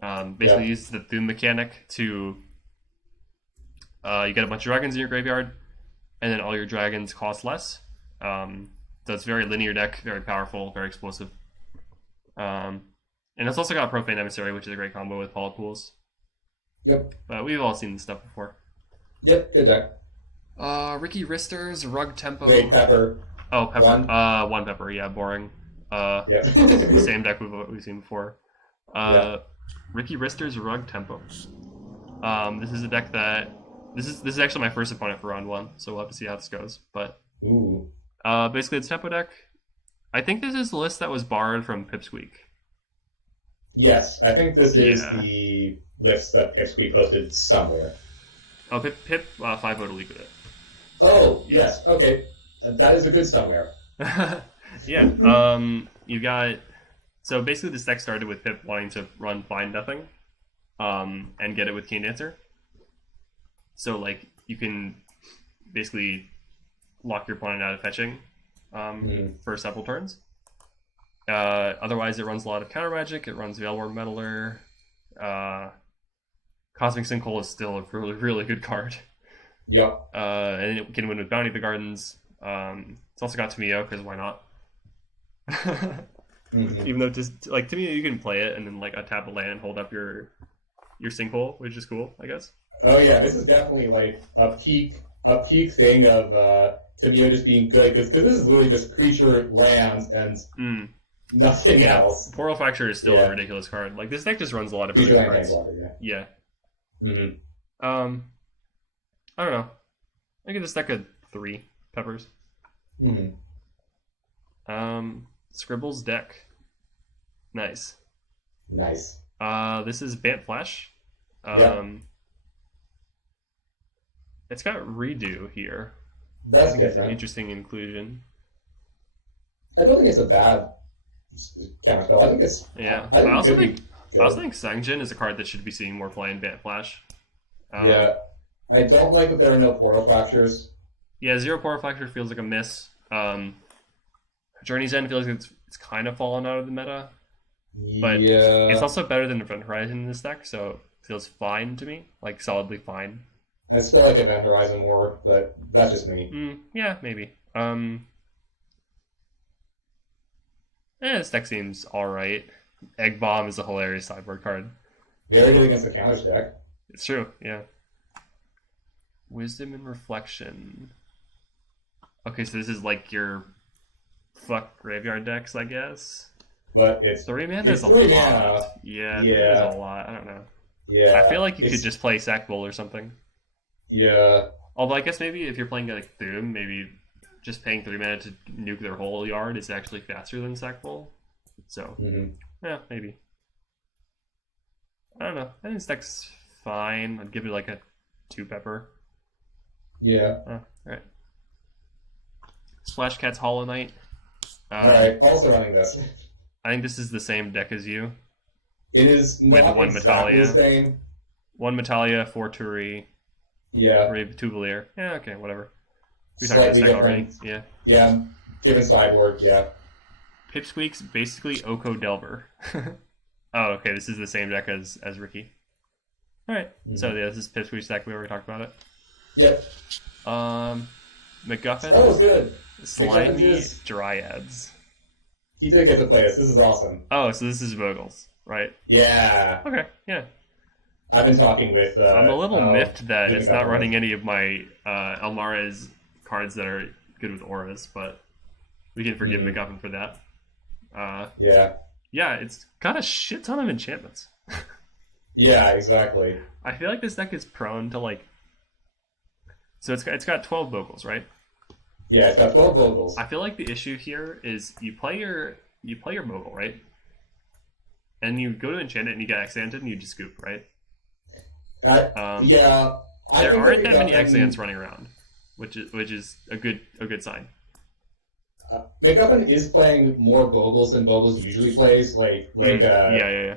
Basically uses the Thoom mechanic to you get a bunch of dragons in your graveyard, and then all your dragons cost less. So it's a very linear deck, very powerful, very explosive. And it's also got Profane Emissary, which is a great combo with Polypools. Yep. We've all seen this stuff before. Yep, good deck. Ricky Rister's Rug Tempo. Wait, Pepper. Oh, Pepper. 1. 1-pepper, yeah, boring. Yep. Same deck we've seen before. Ricky Rister's Rug Tempo. This is a deck that this is actually my first opponent for round 1, so we'll have to see how this goes. But Ooh. Basically it's tempo deck. I think this is the list that was borrowed from Pipsqueak. Yes, I think this is the list that Pipsqueak posted somewhere. Oh, Pip 5-0 to league with it. Oh, yes. Okay. That is a good somewhere. Yeah. You got... So basically this deck started with Pip wanting to run Find Nothing and get it with Cane Dancer. So, like, you can basically lock your opponent out of fetching for several turns. Otherwise, it runs a lot of counter magic. It runs Veilworn Meddler. Cosmic Sinkhole is still a really, really good card. Yep. And it can win with Bounty of the Gardens. It's also got Tamio, because why not? Even though just like Tamio, you can play it and then like tap a land and hold up your Sinkhole, which is cool, I guess. Oh yeah, this is definitely like a peak thing of Tamio just being good because this is literally just creature lands and nothing else. Portal Fracture is still a ridiculous card. Like this deck just runs a lot of creature cards. Yeah. I don't know. I give this deck a 3 peppers. Scribble's deck. Nice. This is Bant Flash. Yep. It's got Redo here. That's I think it's an different. interesting inclusion. I don't think it's a bad counterspell. I think it's... Yeah. I I also think Sangjin is a card that should be seeing more play in Bant Flash. Yeah. I don't like that there are no portal fractures. Yeah, 0 Portal Fracture feels like a miss. Journey's End feels like it's kind of fallen out of the meta. But yeah. it's also better than Event Horizon in this deck, so it feels fine to me. Like, solidly fine. I still like Event Horizon more, but that's just me. Yeah, maybe. This deck seems alright. Egg Bomb is a hilarious sideboard card. Very good against the counters deck. It's true, yeah. Wisdom and Reflection. Okay, so this is like your fuck graveyard decks, I guess. But it's 3 mana is a 3 lot. mana. Yeah, Yeah. 3 is a lot. I don't know. Yeah. I feel like you could just play Sack Bowl or something. Yeah. Although I guess maybe if you're playing like Doom, maybe just paying 3 mana to nuke their whole yard is actually faster than Sack Bowl. So, yeah, maybe. I don't know. I think this deck's fine. I'd give it like a 2 pepper. Yeah. Alright. Splash Cat's Hollow Knight. Alright, also running this. I think this is the same deck as you. It is With not one exactly Metalia. the same. 1 Metalia, 4 Turi, Yeah. 3 Tubalier. Yeah, okay, whatever. We talked about Slightly this deck already. different. Yeah. Yeah. Different sideboard, yeah. Pipsqueak's basically Oko Delver. Oh, okay, this is the same deck as Ricky. Alright, so yeah, this is Pipsqueak's deck. We already talked about it. Yep. MacGuffin. Oh, good. Slimy is- Dryads. He did get to play this. This is awesome. Oh, so this is Vogels, right? Yeah. Okay, yeah. I've been talking with... I'm a little miffed that the it's not MacGuffin. running any of my Elmarez cards that are good with auras, but we can forgive MacGuffin for that. Yeah. Yeah, it's got a shit ton of enchantments. Yeah, exactly. I feel like this deck is prone to like... So it's got 12 Vogels, right? Yeah, it's got 12 vocals. I feel like the issue here is you play your Vogel, right? And you go to enchant it and you get Exanted and you just scoop, right? Yeah. There aren't that many Exants running around, which is a good sign. MacGuffin is playing more Vogels than Vogels usually plays. Yeah.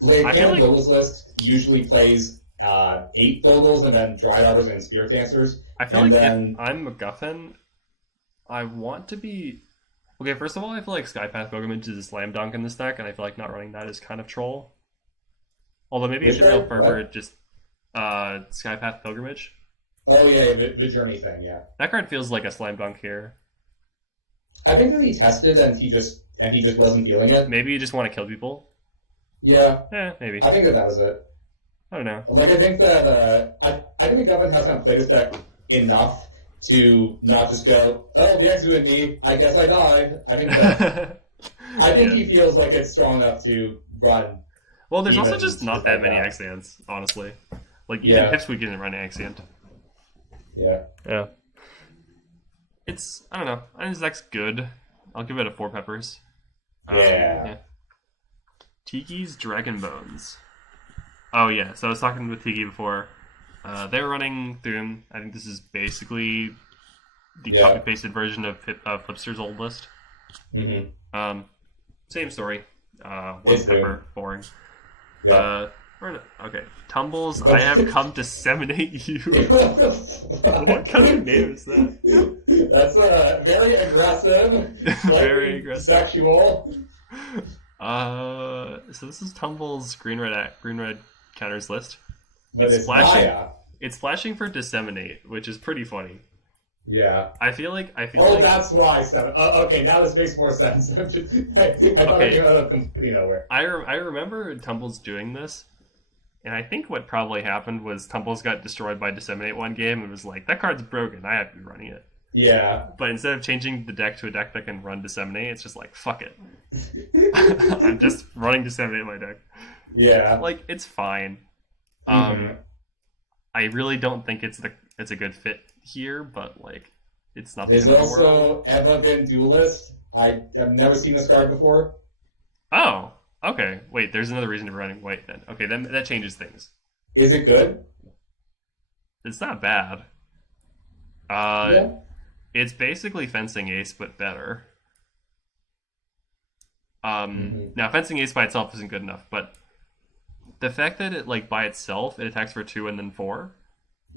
Like I feel Canon like- Vogels list usually plays 8 Vogels and then Dry Arbors and Spirit Dancers. I feel And like then- if I'm MacGuffin, I want to be... Okay, first of all, I feel like Skypath Pilgrimage is a slam dunk in this deck, and I feel like not running that is kind of troll. Although maybe I Which should real card? prefer What? just Skypath Pilgrimage. Oh yeah, the Journey thing, yeah. That card feels like a slam dunk here. I think that he tested and he just wasn't feeling it. Maybe you just want to kill people. Yeah, Maybe. I think that was it. I don't know. Like, I think that, I think MacGuffin has kind of played this deck enough to not just go, oh, the Exu and me, I guess I died. I think that, I think he feels like it's strong enough to run. Well, there's also even just not just that like many that. Exants, honestly. Like, even Yeah. Pipsqueak isn't running Exant. Yeah. Yeah. I don't know. I think this deck's good. I'll give it a 4 peppers. Yeah. Tiki's Dragon Bones. Oh, yeah. So I was talking with Tiki before. They were running Doom. I think this is basically the copy-pasted version of Flipster's old list. Mm-hmm. Same story. 1 It's pepper. Boring. Yeah. Okay. Tumbles, I have come to seminate you. What kind of name is that? That's very aggressive. Very slightly aggressive. Sexual. So this is Tumbles green red counters list. But it's flashing. Maya. It's flashing for disseminate, which is pretty funny. Yeah. I feel like That's why. Okay, now this makes more sense. I thought it came out of completely nowhere. I remember Tumbles doing this, and I think what probably happened was Tumbles got destroyed by disseminate one game and was like, that card's broken, I have to be running it. Yeah. But instead of changing the deck to a deck that can run disseminate, it's just like, fuck it. I'm just running disseminate in my deck. Yeah. Like, it's fine. I really don't think it's a good fit here, but like, it's not the There's end of the world. also Eva Been Duelist. I have never seen this card before. Oh, Okay, wait, there's another reason to be running white then. Okay, then that changes things. Is it good? It's not bad. Uh, Yeah. it's basically fencing ace, but better. Now fencing ace by itself isn't good enough, but the fact that it like by itself it attacks for 2 and then 4,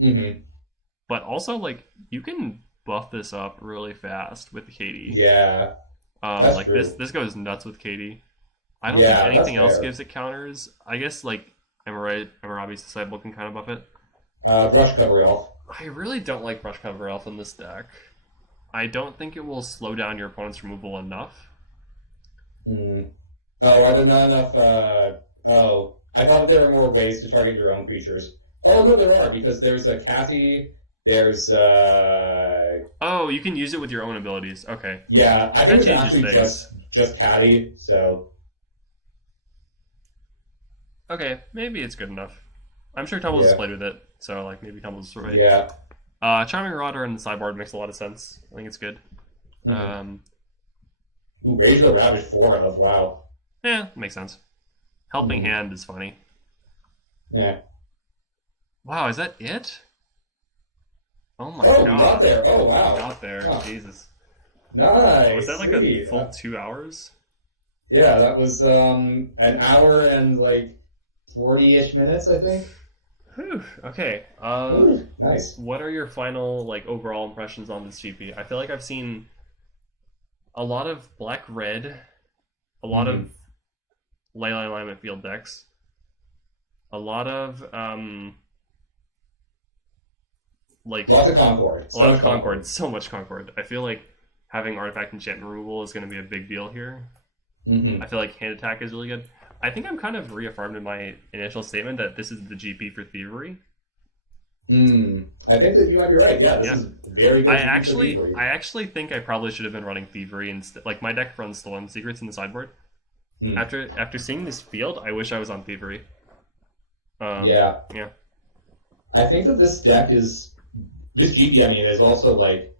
Mm-hmm. but also like you can buff this up really fast with Katie. Yeah, that's Like true. this goes nuts with Katie. I don't think Yeah, that's anything else fair. gives it counters. I guess like Amarabi's disciple can kind of buff it. Brush cover elf. I really don't like Brush Cover Elf in this deck. I don't think it will slow down your opponent's removal enough. Hmm. Oh, are there not enough? Oh, I thought that there were more ways to target your own creatures. Oh no, there are because there's a Cassie. There's Oh, you can use it with your own abilities. Okay. yeah. I That think it's changes actually things. just Caddy. So Okay, maybe it's good enough. I'm sure Tumbles has yeah, played with it, so like maybe Tumbles is right. yeah. Charming Marauder in the sideboard makes a lot of sense. I think it's good. Mm-hmm. Um, Ooh, Rage of the Ravage 4 of wow. yeah, makes sense. Helping Mm-hmm. Hand is funny. Yeah. Wow, is that it? Oh my Oh, we got god. there. Oh wow. Got there. Huh. Jesus. Was that Nice. like a Sweet. full 2 hours? Yeah, that was an hour and like 40-ish minutes, I think. Whew. Okay. Ooh, nice. What are your final like overall impressions on this GP? I feel like I've seen a lot of black red, a lot of Mhm. Leyline alignment field decks, a lot of like Lots of Concord. a lot So of much Concord, so much Concord. I feel like having artifact enchantment removal is going to be a big deal here. Mm-hmm. I feel like hand attack is really good. I think I'm kind of reaffirmed in my initial statement that this is the GP for thievery. I think that you might be right. Yeah, this Yeah. is very good. I actually think I probably should have been running thievery instead. Like my deck runs Storm Secrets in the sideboard. Hmm. After seeing this field, I wish I was on thievery. Yeah, Yeah. I think that this deck is this GP. I mean, is also like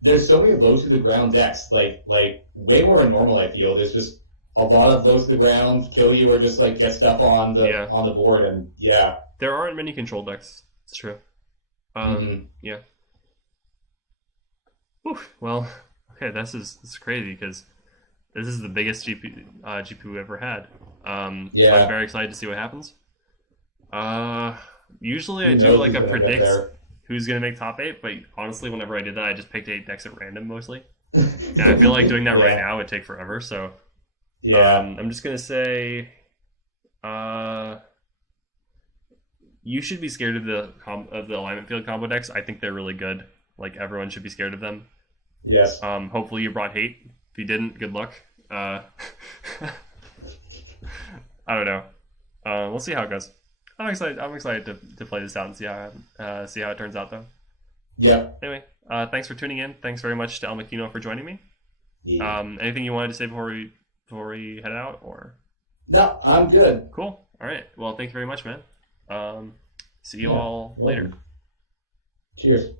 there's so many low to the ground decks. Like way more than normal. I feel there's just a lot of low to the ground, kill you or just like get stuff on Yeah. the board, and yeah. There aren't many control decks. It's true. Yeah. Oof. Well, okay, this is crazy because this is the biggest GP we've ever had. So Yeah. I'm very excited to see what happens. Usually I Who do knows like who's a gonna get predict there? who's gonna make top 8, but honestly, whenever I did that, I just picked 8 decks at random mostly, and I feel like doing that right Yeah. now would take forever. So Yeah. I'm just gonna say, you should be scared of the alignment field combo decks. I think they're really good. Like everyone should be scared of them. Yes. Hopefully you brought hate. If you didn't, good luck. I don't know. We'll see how it goes. I'm excited. I'm excited to play this out and see how it turns out, though. Yep. Anyway, thanks for tuning in. Thanks very much to Elmikkino for joining me. Yeah. Anything you wanted to say before we head out, or No, I'm good. cool? All right. Well, thank you very much, man. See you Yeah, all later. welcome. Cheers.